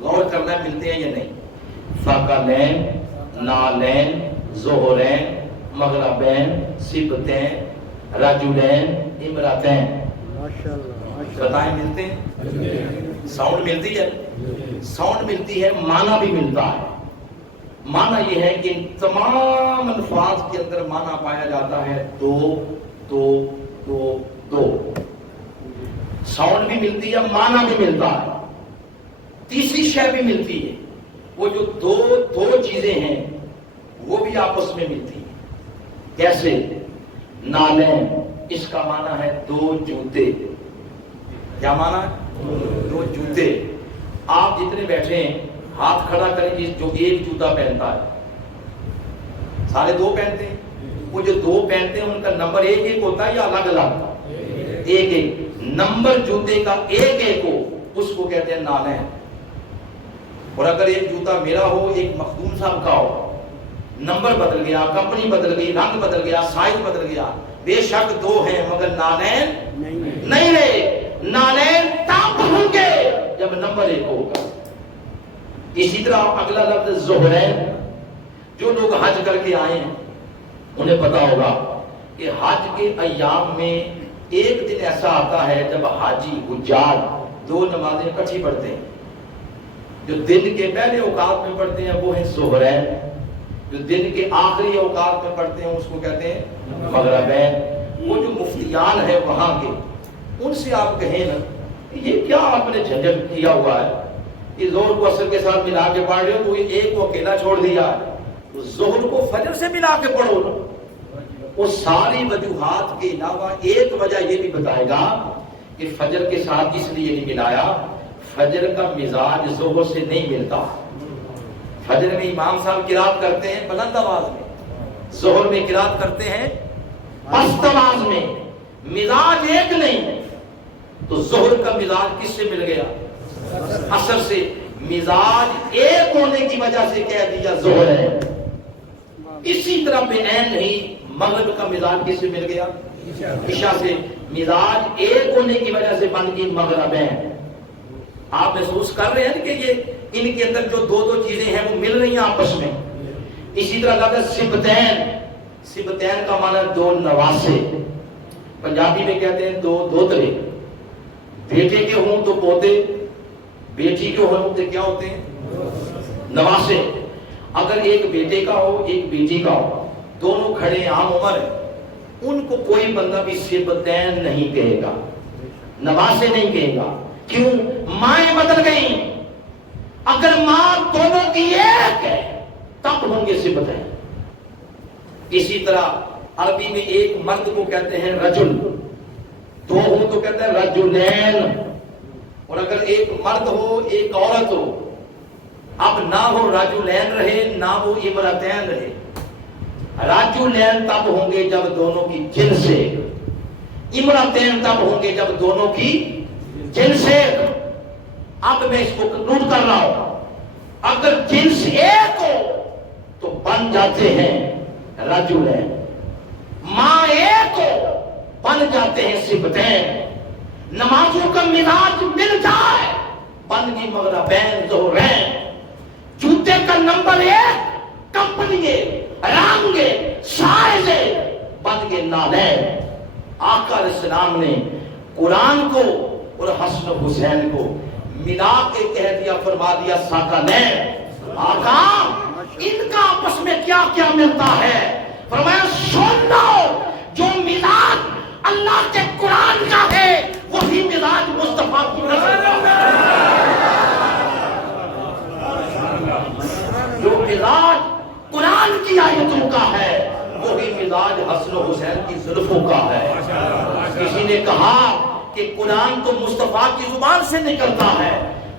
غور کرنا ہے ملتے ہیں یا نہیں۔ ثقلین، نالین، ظہرین، مغربین، سبتین، رجلین، امرتین۔ بتائیں ملتے ہیں؟ ساؤنڈ ملتی ہے، ساؤنڈ ملتی ہے، معنی بھی ملتا ہے۔ معنی یہ ہے کہ تمام الفاظ کے اندر معنی پایا جاتا ہے دو دو دو دو۔ ساؤنڈ بھی ملتی ہے، معنی بھی ملتا ہے، تیسری شے بھی ملتی ہے، وہ جو دو چیزیں ہیں وہ بھی آپس میں ملتی ہیں۔ کیسے؟ نالین، اس کا معنی ہے دو جوتے۔ کیا معنی ہے؟ دو جوتے۔ آپ جتنے بیٹھے ہیں ہاتھ کھڑا کریں جس جو ایک جوتا پہنتا ہے، سارے دو پہنتے ہیں، وہ جو دو پہنتے ہیں ان کا نمبر ایک ایک ہوتا ہے یا الگ الگ؟ ایک ایک نمبر جوتے کا ایک ایک ہو اس کو کہتے ہیں نالین۔ اور اگر ایک جوتا میرا ہو، ایک مخدوم صاحب کا ہو، نمبر بدل گیا، کمپنی بدل گئی، رنگ بدل گیا، سائز بدل گیا، بے شک دو ہیں مگر نالین نہیں رہے۔ نالین تب ہوں گے جب نمبر ایک ہوگا۔ اسی طرح اگلا لفظ ظہرین، جو لوگ حج کر کے آئے ہیں انہیں پتا ہوگا کہ حج کے ایام میں ایک دن ایسا آتا ہے جب حاجی حجاج دو نمازیں اکٹھی پڑھتے ہیں. جو دن کے پہلے اوقات میں پڑھتے ہیں وہ ہے ظہرین، جو دن کے آخری اوقات میں پڑھتے ہیں اس کو کہتے ہیں مغربین. وہ جو مفتیان ہے وہاں کے، ان سے آپ کہیں نا یہ کیا آپ نے جھنجٹ کیا ہوا ہے کہ ظہر کو عصر کے ساتھ ملا کے پڑھ رہے ہو، تو ایک کو اکیلا چھوڑ دیا ہے، تو ظہر کو فجر سے ملا کے پڑھو نا. وہ ساری وجوہات کے علاوہ ایک وجہ یہ بھی بتائے گا کہ فجر کے ساتھ اس لیے نہیں ملایا، فجر کا مزاج ظہر سے نہیں ملتا. فجر میں امام صاحب قرات کرتے ہیں بلند آواز میں، ظہر میں قرات کرتے ہیں پست آواز میں، مزاج ایک نہیں. تو ظہر کا مزاج کس سے مل گیا؟ عصر سے. مزاج ایک ہونے کی وجہ سے کہہ دیا ظہر ہے. اسی طرح بے عین نہیں مغرب کا مزاج کس سے مل گیا؟ عشاء سے. مزاج ایک ہونے کی وجہ سے بن گئی مغرب ہے. آپ محسوس کر رہے ہیں کہ یہ ان کے اندر جو دو دو چیزیں ہیں وہ مل رہی ہیں آپس میں. اسی طرح لفظ سبتین، سبتین کا معنی دو نواسے. پنجابی میں کہتے ہیں دو دوترے. بیٹے کے ہوں تو پوتے، بیٹی کے ہوں تو کیا ہوتے ہیں؟ نواسے. اگر ایک بیٹے کا ہو ایک بیٹی کا ہو، دونوں کھڑے عام عمر ہیں، ان کو کوئی بندہ بھی سبتین نہیں کہے گا، نواسے نہیں کہے گا. کیوں؟ مائیں بدل گئیں. اگر ماں دونوں کی ایک ہے تب ہوں گے سبتین. اسی طرح عربی میں ایک مرد کو کہتے ہیں رجل، دو ہوں تو کہتے ہیں رجلین. اور اگر ایک مرد ہو ایک عورت ہو، اب نہ ہو رجلین رہے نہ وہ امرتین رہے. رجلین تب ہوں گے جب دونوں کی جنس ایک، امرتین تب ہوں گے جب دونوں کی جنس ایک. اب میں اس کو نوٹ کر رہا ہوں، اگر جنس ایک ہو تو بن جاتے ہیں رجلین، ماں ایک ہو بن جاتے ہیں سبتین. نمازوں کا مزاج مل جائے بن گئی مغربین ظہرین. جوتے کا نمبر ایک، کمپنی رنگ سائز بن گئے نالین. آقا علیہ السلام نے قرآن کو اور حسن و حسین کو ملا کے کہہ دیا، فرما دیا ثقلین. آقا ان کا آپس میں کیا کیا ملتا ہے؟ فرمایا سن لو، جو مزاج اللہ کے قرآن کا ہے وہی مزاج مصطفیٰ کی نسل کا ہے. جو مزاج قرآن کی آیتوں کا ہے وہی مزاج حسن و حسین کی زلفوں کا ہے. کسی نے کہا کہ قرآن تو مصطفیٰ کی زبان سے نکلتا ہے،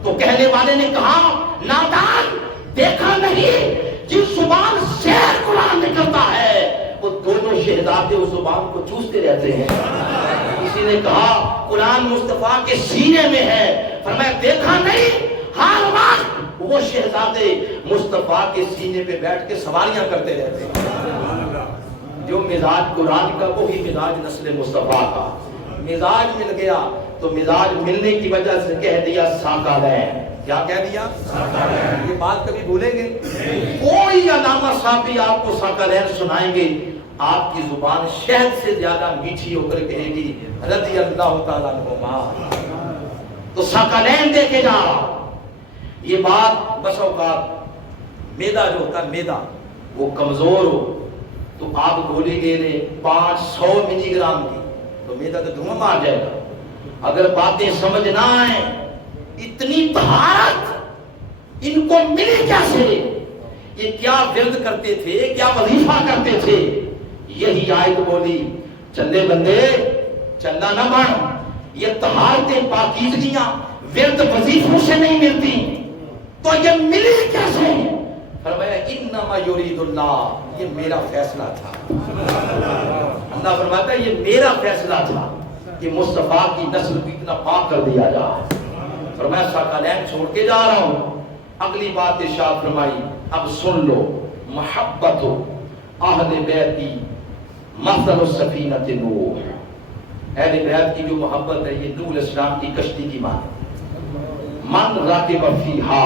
تو کہنے والے نے کہا نادان، دیکھا نہیں جس زبان سے قرآن نکلتا ہے وہ دونوں شہزادے اس زبان کو چوستے رہتے ہیں. کسی نے کہا قرآن مصطفیٰ کے سینے میں ہے، فرمایا دیکھا نہیں ہر وقت وہ شہزادے مصطفیٰ کے سینے پہ بیٹھ کے سواریاں کرتے رہتے ہیں. جو مزاج قرآن کا وہی مزاج نسل مصطفیٰ کا. مزاج مل گیا تو مزاج ملنے کی وجہ سے کہہ دیا ثقلین. کیا کہہ دیا؟ ثقلین. یہ بات کبھی بھولیں گے؟ کوئی علامہ صاحب بھی آپ کو ثقلین سنائیں گے، آپ کی زبان شہد سے زیادہ میٹھی ہو کر کہے گی رضی اللہ تعالیٰ عنہما. تو ثقلین دیکھے جا. یہ بات بس اوقات میدا جو ہوتا ہے میدا وہ کمزور ہو تو آپ گولی لے لیں 500 ملی گرام کی تو میدا تو دھواں مار جائے گا. اگر باتیں سمجھ نہ آئیں، اتنی طہارت ان کو ملی کیسے؟ یہ کیا ورد کرتے تھے، کیا وظیفہ کرتے تھے؟ یہی آیت بولی چلے بندے چلنا نہ بڑھ. یہ طہارتیں پاکیزگیاں ورد وظیفوں سے نہیں ملتی تو یہ ملی کیسے؟ فرمایا انما یرید اللہ، یہ میرا فیصلہ تھا. اللہ فرماتا ہے یہ میرا فیصلہ تھا کہ مصطفیٰ کی نسل کو اتنا پاک کر دیا جائے. فرمایا ثقلین چھوڑ کے جا رہا ہوں. اگلی بات ارشاد فرمائی اب سن لو، محبت اہل بیتی مثل السفینۃ نوح. اہل بیت کی جو محبت ہے یہ نوح علیہ السلام کی کشتی کی مانند. من راکب فیہا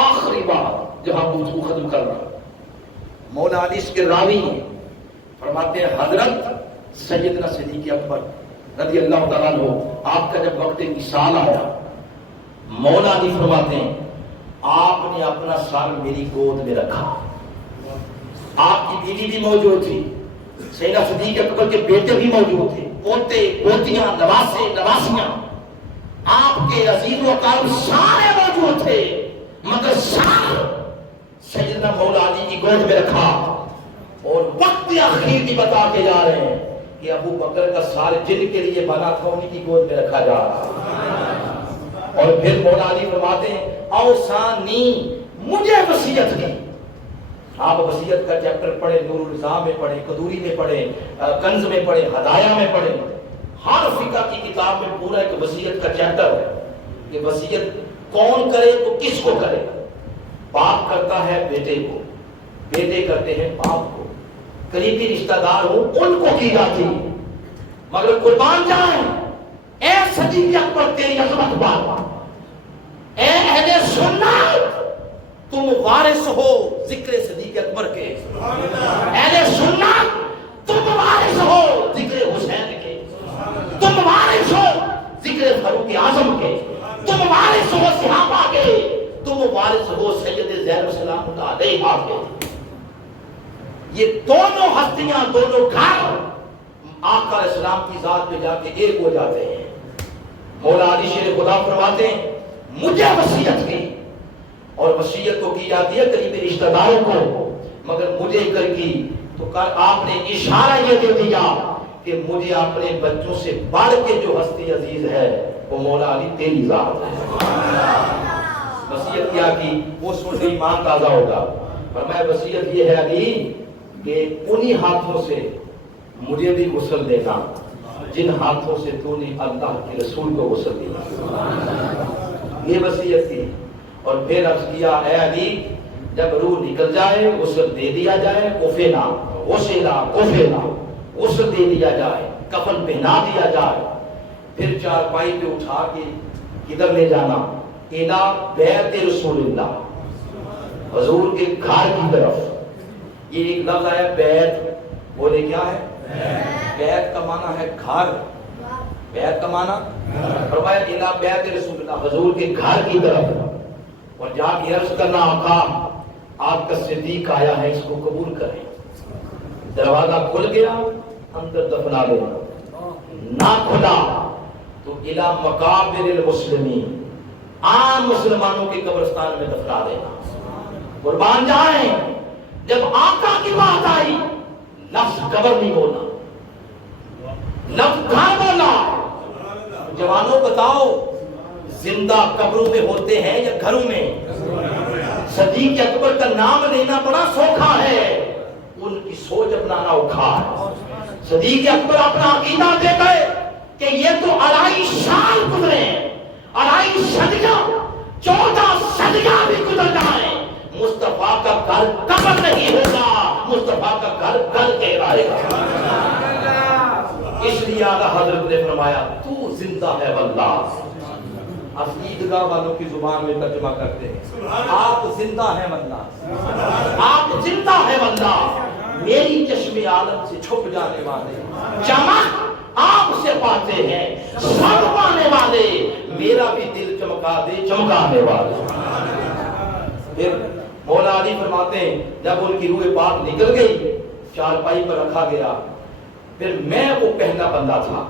آخری بات جہاں گفتگو ختم کر رہا ہوں، مولا علی اس کے راوی ہیں، فرماتے ہیں حضرت سیدنا صدیق اکبر رضی اللہ تعالیٰ عنہ آپ کا جب وقت وصال آیا، مولا علی فرماتے ہیں آپ نے اپنا سر میری گود میں رکھا، آپ کی بیوی بھی موجود تھی، سیدنا صدیق اکبر کے بیٹے بھی موجود تھے، پوتے پوتیاں نواسے نواسیاں، آپ کے عزیز و اقارب سارے موجود تھے، مگر سر سیدنا مولا علی کی گود میں رکھا، اور وقت اخیر بھی بتا کے جا رہے ہیں کہ ابو بکر کا سار جن کے لیے بنا تھا انہیں کی گود میں رکھا جا رہا، اور پھر مولا علی فرماتے ہیں اوصانی، مجھے وصیت کی۔ آپ وصیت کا چیپٹر پڑھیں، نور النظام میں پڑھیں، قدوری میں پڑھیں، کنز میں پڑھیں، ہدایہ میں پڑھیں، ہر فقہ کی کتاب میں پورا ایک وصیت کا چیپٹر ہے کہ وصیت کون کرے تو کس کو کرے۔ باپ کرتا ہے بیٹے کو، بیٹے کرتے ہیں باپ کو، قریبی رشتہ دار ہو ان کو کی جاتی، مگر قربان جائیں اے صدیق اکبر تیری عظمت بات، اے اہل سنت تم وارث ہو ذکر صدیق اکبر کے، اہل سنت تم وارث ہو ذکر حسین کے، تم وارث ہو ذکر فاروق اعظم کے، تم وارث ہو صحابہ کے، تم وارث ہو سید زینب سلام اللہ علیہا کے۔ یہ دونوں ہستیاں، دونوں گھر آقا علیہ السلام کی ذات پہ جا کے ایک ہو جاتے ہیں۔ مولا علی شیر خدا فرماتے ہیں مجھے وصیت کی، اور وصیت کو کی جاتی ہے قریبی رشتہ داروں کو، مگر مجھے کر کی تو آپ نے اشارہ یہ دے دیا کہ مجھے اپنے بچوں سے بڑھ کے جو ہستی عزیز ہے وہ مولا علی تیری ذات ہے۔ وصیت کیا کی، وہ سن کے ایمان تازہ ہوگا۔ فرمایا وصیت یہ ہے علی کہ انہی ہاتھوں سے مجھے بھی غسل دینا جن ہاتھوں سے تو نے اللہ کے رسول کو غسل دیا، یہ وصیت تھی۔ اور پھر عرض کیا اے علی جب روح نکل جائے غسل دے دیا جائے، کفنا غسلا کفنا، غسل دے دیا جائے، کفن پہنا دیا جائے، پھر چارپائی پہ اٹھا کے کدھر لے جانا، الی بیت رسول اللہ، حضور کے گھر کی طرف۔ یہ ایک لفظ آیا بیت، بولے کیا ہے؟ بیت کا معنی ہے گھر، بیت کا معنی فرمایا الی بیت رسول اللہ، حضور کے گھر کی طرف، اور جا کے عرض کرنا آقا آپ کا صدیق آیا ہے، اس کو قبول کریں۔ دروازہ کھل گیا، اندر دفنا لینا، نہ کھلا تو الی مقابر المسلمین، عام مسلمانوں کے قبرستان میں دفنا دینا۔ قربان جائیں جب آقا کی بات آئی لفظ قبر نہیں بولا، لفظ گھر بولا۔ جوانوں بتاؤ زندہ قبروں میں ہوتے ہیں یا گھروں میں؟ صدیق اکبر کا نام لینا بڑا سوکھا ہے، ان کی سوچ اپنانا اوکھا ہے۔ صدیق اکبر اپنا عقیدہ دے گئے کہ یہ تو 2.5 سال گزرے ہیں، 2.5 صدیاں، 14 صدیاں بھی گزر جائیں، مصطفیٰ کا گھر قبر نہیں ہوگا، مصطفیٰ کا گھر گھر کہلائے گا۔ اس لیے اعلیٰ حضرت نے فرمایا تو زندہ ہے واللہ، عقیدگاہ والوں کی زبان میں ترجمہ کرتے ہیں آپ زندہ ہیں واللہ، آپ زندہ ہیں واللہ، میری چشم عالم سے چھپ جانے والے، چمک آپ سے پاتے ہیں سب پانے والے، میرا بھی دل چمکا دے چمکانے والے۔ پھر مولا علی فرماتے ہیں جب ان کی روح پاک نکل گئی، چارپائی پر رکھا گیا، پھر میں وہ پہلا بندہ تھا،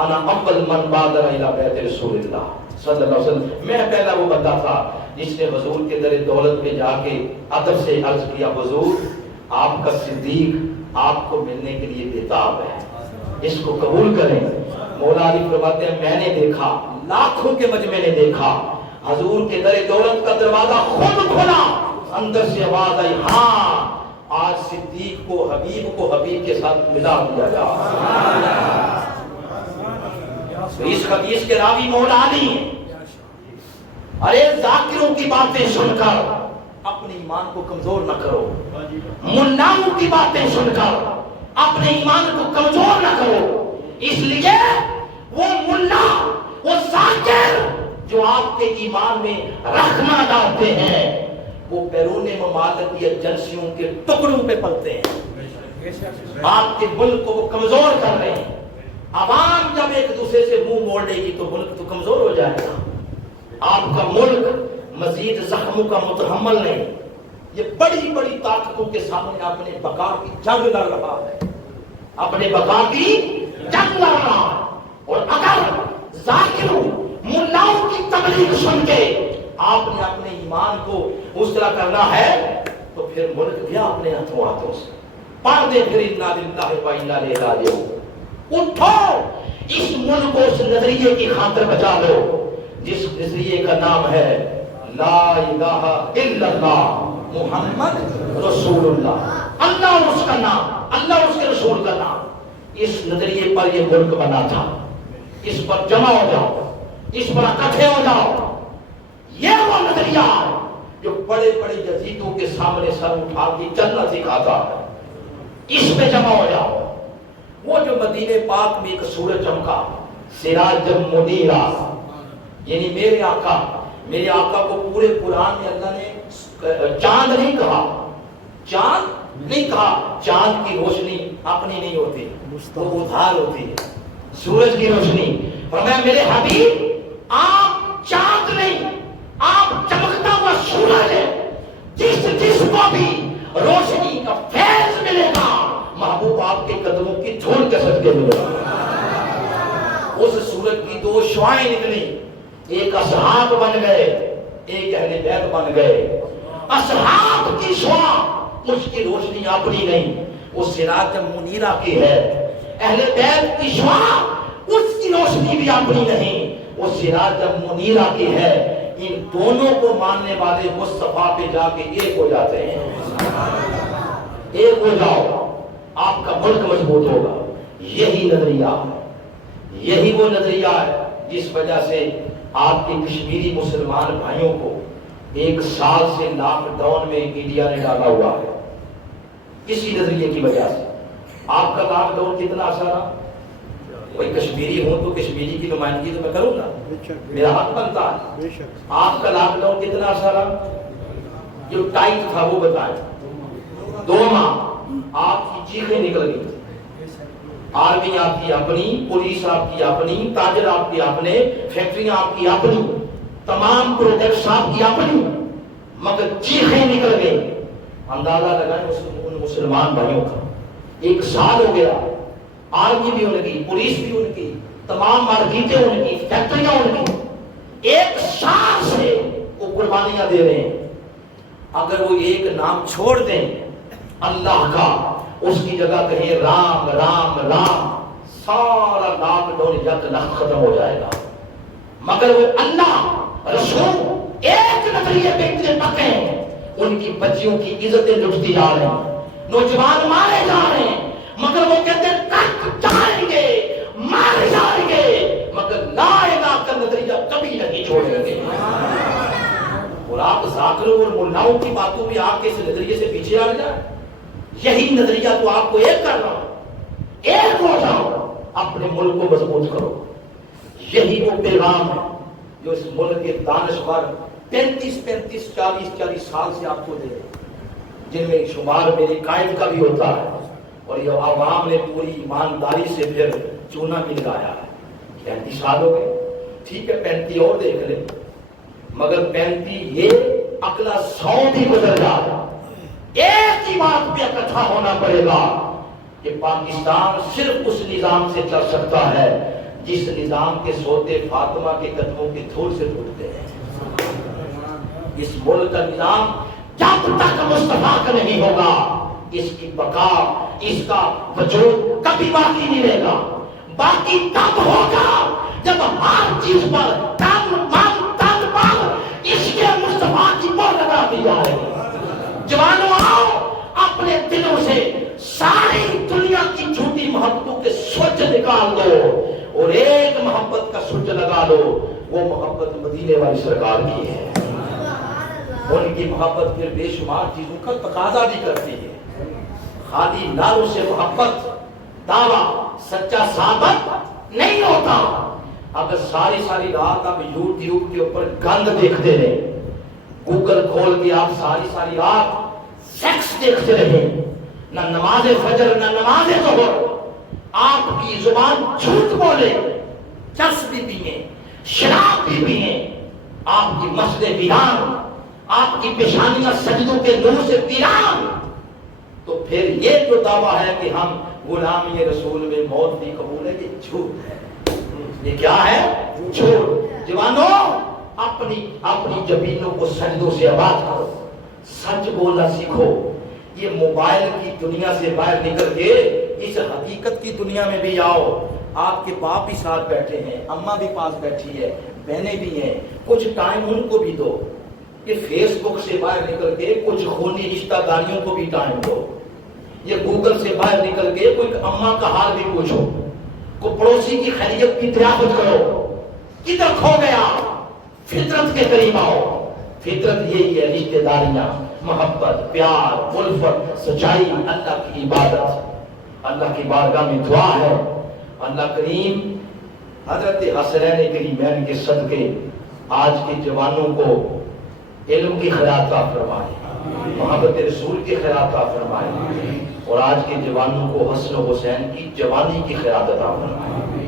انا اول من بادر الی بیت رسول اللہ صلی اللہ علیہ وسلم، میں پہلا وہ بندہ تھا جس نے حضور کے در دولت پہ جا کے ادب سے عرض کیا حضور آپ کا صدیق آپ کو ملنے کے لیے بےتاب ہے، اس کو قبول کریں۔ مولا علی فرماتے ہیں میں نے دیکھا، لاکھوں کے مجمع نے دیکھا، حضور کے در دولت کا دروازہ خود کھلا، اندر سے آواز آئی ہاں آج صدیق کو حبیب کے ساتھ ملا دیا جا۔ اس حدیث کے راوی مولا علی ہیں۔ ارے ذاکروں کی باتیں سن کر اپنے ایمان کو کمزور نہ کرو، ملاؤں کی باتیں سن کر اپنے ایمان کو کمزور نہ کرو، اس لیے وہ ملا وہ ذاکر جو آپ کے ایمان میں رکھنا ڈالتے ہیں وہ بیرون ممالک کی ایجنسیوں کے ٹکڑوں پہ پلتے ہیں. آپ کے ملک کو وہ کمزور کر رہے ہیں. عوام جب ایک دوسرے سے منہ موڑ لے گی تو ملک تو کمزور ہو جائے گا. آپ کا ملک مزید زخموں کا متحمل نہیں. یہ بڑی بڑی طاقتوں کے سامنے اپنے بقا کی جنگ لڑ رہا ہے, اپنے بقا کی جنگ لڑ رہا ہے. اور اگر ذاکروں ملاؤں کی تبلیغ سن کے آپ نے اپنے ایمان کو اس طرح کرنا ہے تو پھر ملک گیا اپنے ہاتھوں سے. پڑھ دے پھر انا للہ و انا الیہ راجعون. اٹھو, اس ملک کو اس نظریے کی خاطر بچا لو جس نظریے کا نام ہے لا الہ الا اللہ محمد رسول اللہ. اللہ اس کا نام, اللہ اس کے رسول کا نام. اس نظریے پر یہ ملک بنا تھا. اس پر جمع ہو جاؤ, اس پر اکٹھے ہو جاؤ. یہ وہ نظریہ ہے جو بڑے بڑے جزیروں کے سامنے سر اٹھا کے چلنا سکھاتا ہے. اس پہ جمع ہو جاؤ. وہ جو مدینے پاک میں ایک سورج چمکا, سراج منیرا, یعنی میرے آقا کو پورے قرآن میں اللہ نے چاند نہیں کہا, چاند نہیں کہا. چاند کی روشنی اپنی نہیں ہوتی, وہ ادھار ہوتی ہے. سورج کی روشنی فرمایا میرے حبیب آپ چاند نہیں, آپ چمکتا ہوا سورج ہے. جس کو بھی روشنی کا فیض ملے گا محبوب آپ کے قدموں کی دھول کے صدقے ملے گا. اس سورج کی دو شعائیں نکلی, ایک اصحاب بن گئے, ایک اہل بیت بن گئے. اصحاب کی شعاع اس کی روشنی اپنی نہیں, وہ سراج منیرہ کی ہے. اہل بیت کی شعاع اس کی روشنی بھی اپنی نہیں, وہ سراج منیرہ کی ہے. ان دونوں کو ماننے والے مصطفیٰ پہ جا کے ایک ہو جاتے ہیں. ایک ہو جاؤ, آپ کا ملک مضبوط ہوگا. یہی نظریہ ہے, یہی وہ نظریہ ہے جس وجہ سے آپ کے کشمیری مسلمان بھائیوں کو 1 سال سے لاک ڈاؤن میں انڈیا نے ڈالا ہوا ہے. اسی نظریے کی وجہ سے آپ کا لاک ڈاؤن کتنا اثر رہا. کوئی کشمیری ہوں تو کشمیری کی نمائندگی تو میں کروں گا, میرا حق بنتا ہے. آپ کا لاک ڈاؤن کتنا اثر رہا, جو ٹائٹ تھا وہ بتائیں. 2 ماہ آپ کی چیخیں نکل گئی. آرمی آپ کی اپنی, پولیس آپ کی اپنی, تاجر آپ کی اپنے, فیکٹریاں آپ کی اپنی, تمام پروجیکٹس آپ کی اپنی, مگر چیخیں نکل گئی. اندازہ لگائیں ان مسلمان بھائیوں کا. 1 سال ہو گیا, آرمی بھی ان کی, پولیس بھی ان کی, تمام مارکیٹیں ان کی, فیکٹریاں ان کی. 1 سال سے وہ قربانیاں دے رہے ہیں. اگر وہ ایک نام چھوڑ دیں اللہ کا, اس کی جگہ کہیں رام رام رام, سارا لاک ڈاؤن یک لخت ختم ہو جائے گا. مگر وہ اللہ رسول ایک نظریے پہ اتنے پکے ہیں, ان کی بچیوں کی عزتیں لٹتی جا رہی ہیں, نوجوان مارے جا رہے ہیں, مگر وہ کہتے ہیں کٹ جائیں گے, مارے جائیں گے, مگر لا الہ کا نظریہ کبھی نہیں چھوڑیں گے. اور آپ ذاکروں اور ملاؤں کی باتوں میں آپ کے اس نظریے سے پیچھے آ جائیں. یہی نظریہ تو آپ کو ایک کر رہا, ایک ہو جاؤ, اپنے ملک کو مضبوط کرو. یہی وہ پیغام ہے جو اس ملک کے دانشور 35 40 سال سے آپ کو دے رہے, جن میں شمار میرے قائد کا بھی ہوتا ہے, اور یہ عوام نے پوری ایمانداری سے پھر چونا بھی لگایا ہے. 35 سال ہو گئے, ٹھیک ہے 35 اور دیکھ لیں, مگر 35 یہ اگلا 100 بھی گزر جائے. ایک ہی بات پہ اکٹھا ہونا پڑے گا کہ پاکستان صرف اس نظام سے چل سکتا ہے جس نظام کے سوتے فاطمہ کے قدموں کے دھول سے ٹوٹتے ہیں. اس ملک کا نظام جب تک مصطفیٰ کا نہیں ہوگا, اس کی بقا, اس کا وجود کبھی باقی نہیں رہے گا. باقی تب ہوگا جب ہر چیز پر تن من تن پر اس کے مصطفیٰ کی مہر لگا دی جائے گی. جوانوں آؤ, اپنے دلوں سے ساری دنیا کی جھوٹی محبتوں کے سوچ نکال دو اور ایک محبت کا سوچ لگا دو. وہ محبت مدینے والی سرکار کی ہے. ان کی محبت پھر بے شمار چیزوں کا تقاضا بھی کرتی ہے. خالی ناروں سے محبت دعویٰ سچا ثابت نہیں ہوتا. اب ساری ساری رات آپ یوٹیوب کے اوپر گند دیکھتے رہے، گوگل کھول کے آپ ساری ساری رات سیکس دیکھتے رہے، نہ نماز فجر نہ نماز ظہر، آپ کی زبان جھوٹ بولے، چرس بھی پیے، شراب بھی پیے، آپ کی مسجد ویران، آپ کی پیشانیاں سجدوں کے نور سے ویران، تو پھر یہ جو دعویٰ ہے کہ ہم غلامی رسول میں موت بھی قبول ہے، یہ جھوٹ ہے۔ یہ کیا ہے؟ جھوٹ۔ جوانوں، اپنی جبینوں کو سجدوں سے آباد کرو، سچ بولنا سیکھو۔ یہ موبائل کی دنیا سے باہر نکل کے اس حقیقت کی دنیا میں بھی آؤ۔ آپ کے باپ بھی ساتھ بیٹھے ہیں، اماں بھی پاس بیٹھی ہے، بہنیں بھی ہیں، کچھ ٹائم ان کو بھی دو۔ یہ فیس بک سے باہر نکل کے کچھ خونی رشتہ داریوں کو بھی ٹائم دو۔ یہ گوگل سے باہر نکل کے کوئی اماں کا حال بھی پوچھو، کوئی پڑوسی کی خیریت کی دریافت کرو۔ کدھر کھو گیا؟ فطرت کے قریب آؤ۔ فطرت یہی ہے، رشتہ داریاں، محبت، پیار، الفت، سچائی، اللہ کی عبادت۔ اللہ کی بارگاہ میں دعا ہے، اللہ کریم حضرت حسنین کریمین کے صدقے آج کے جوانوں کو علم کی خیرات عطا فرمائے، محبت رسول کی خیرات عطا فرمائے، اور آج کے جوانوں کو حسن و حسین کی جوانی کی خیرات عطا فرمائے۔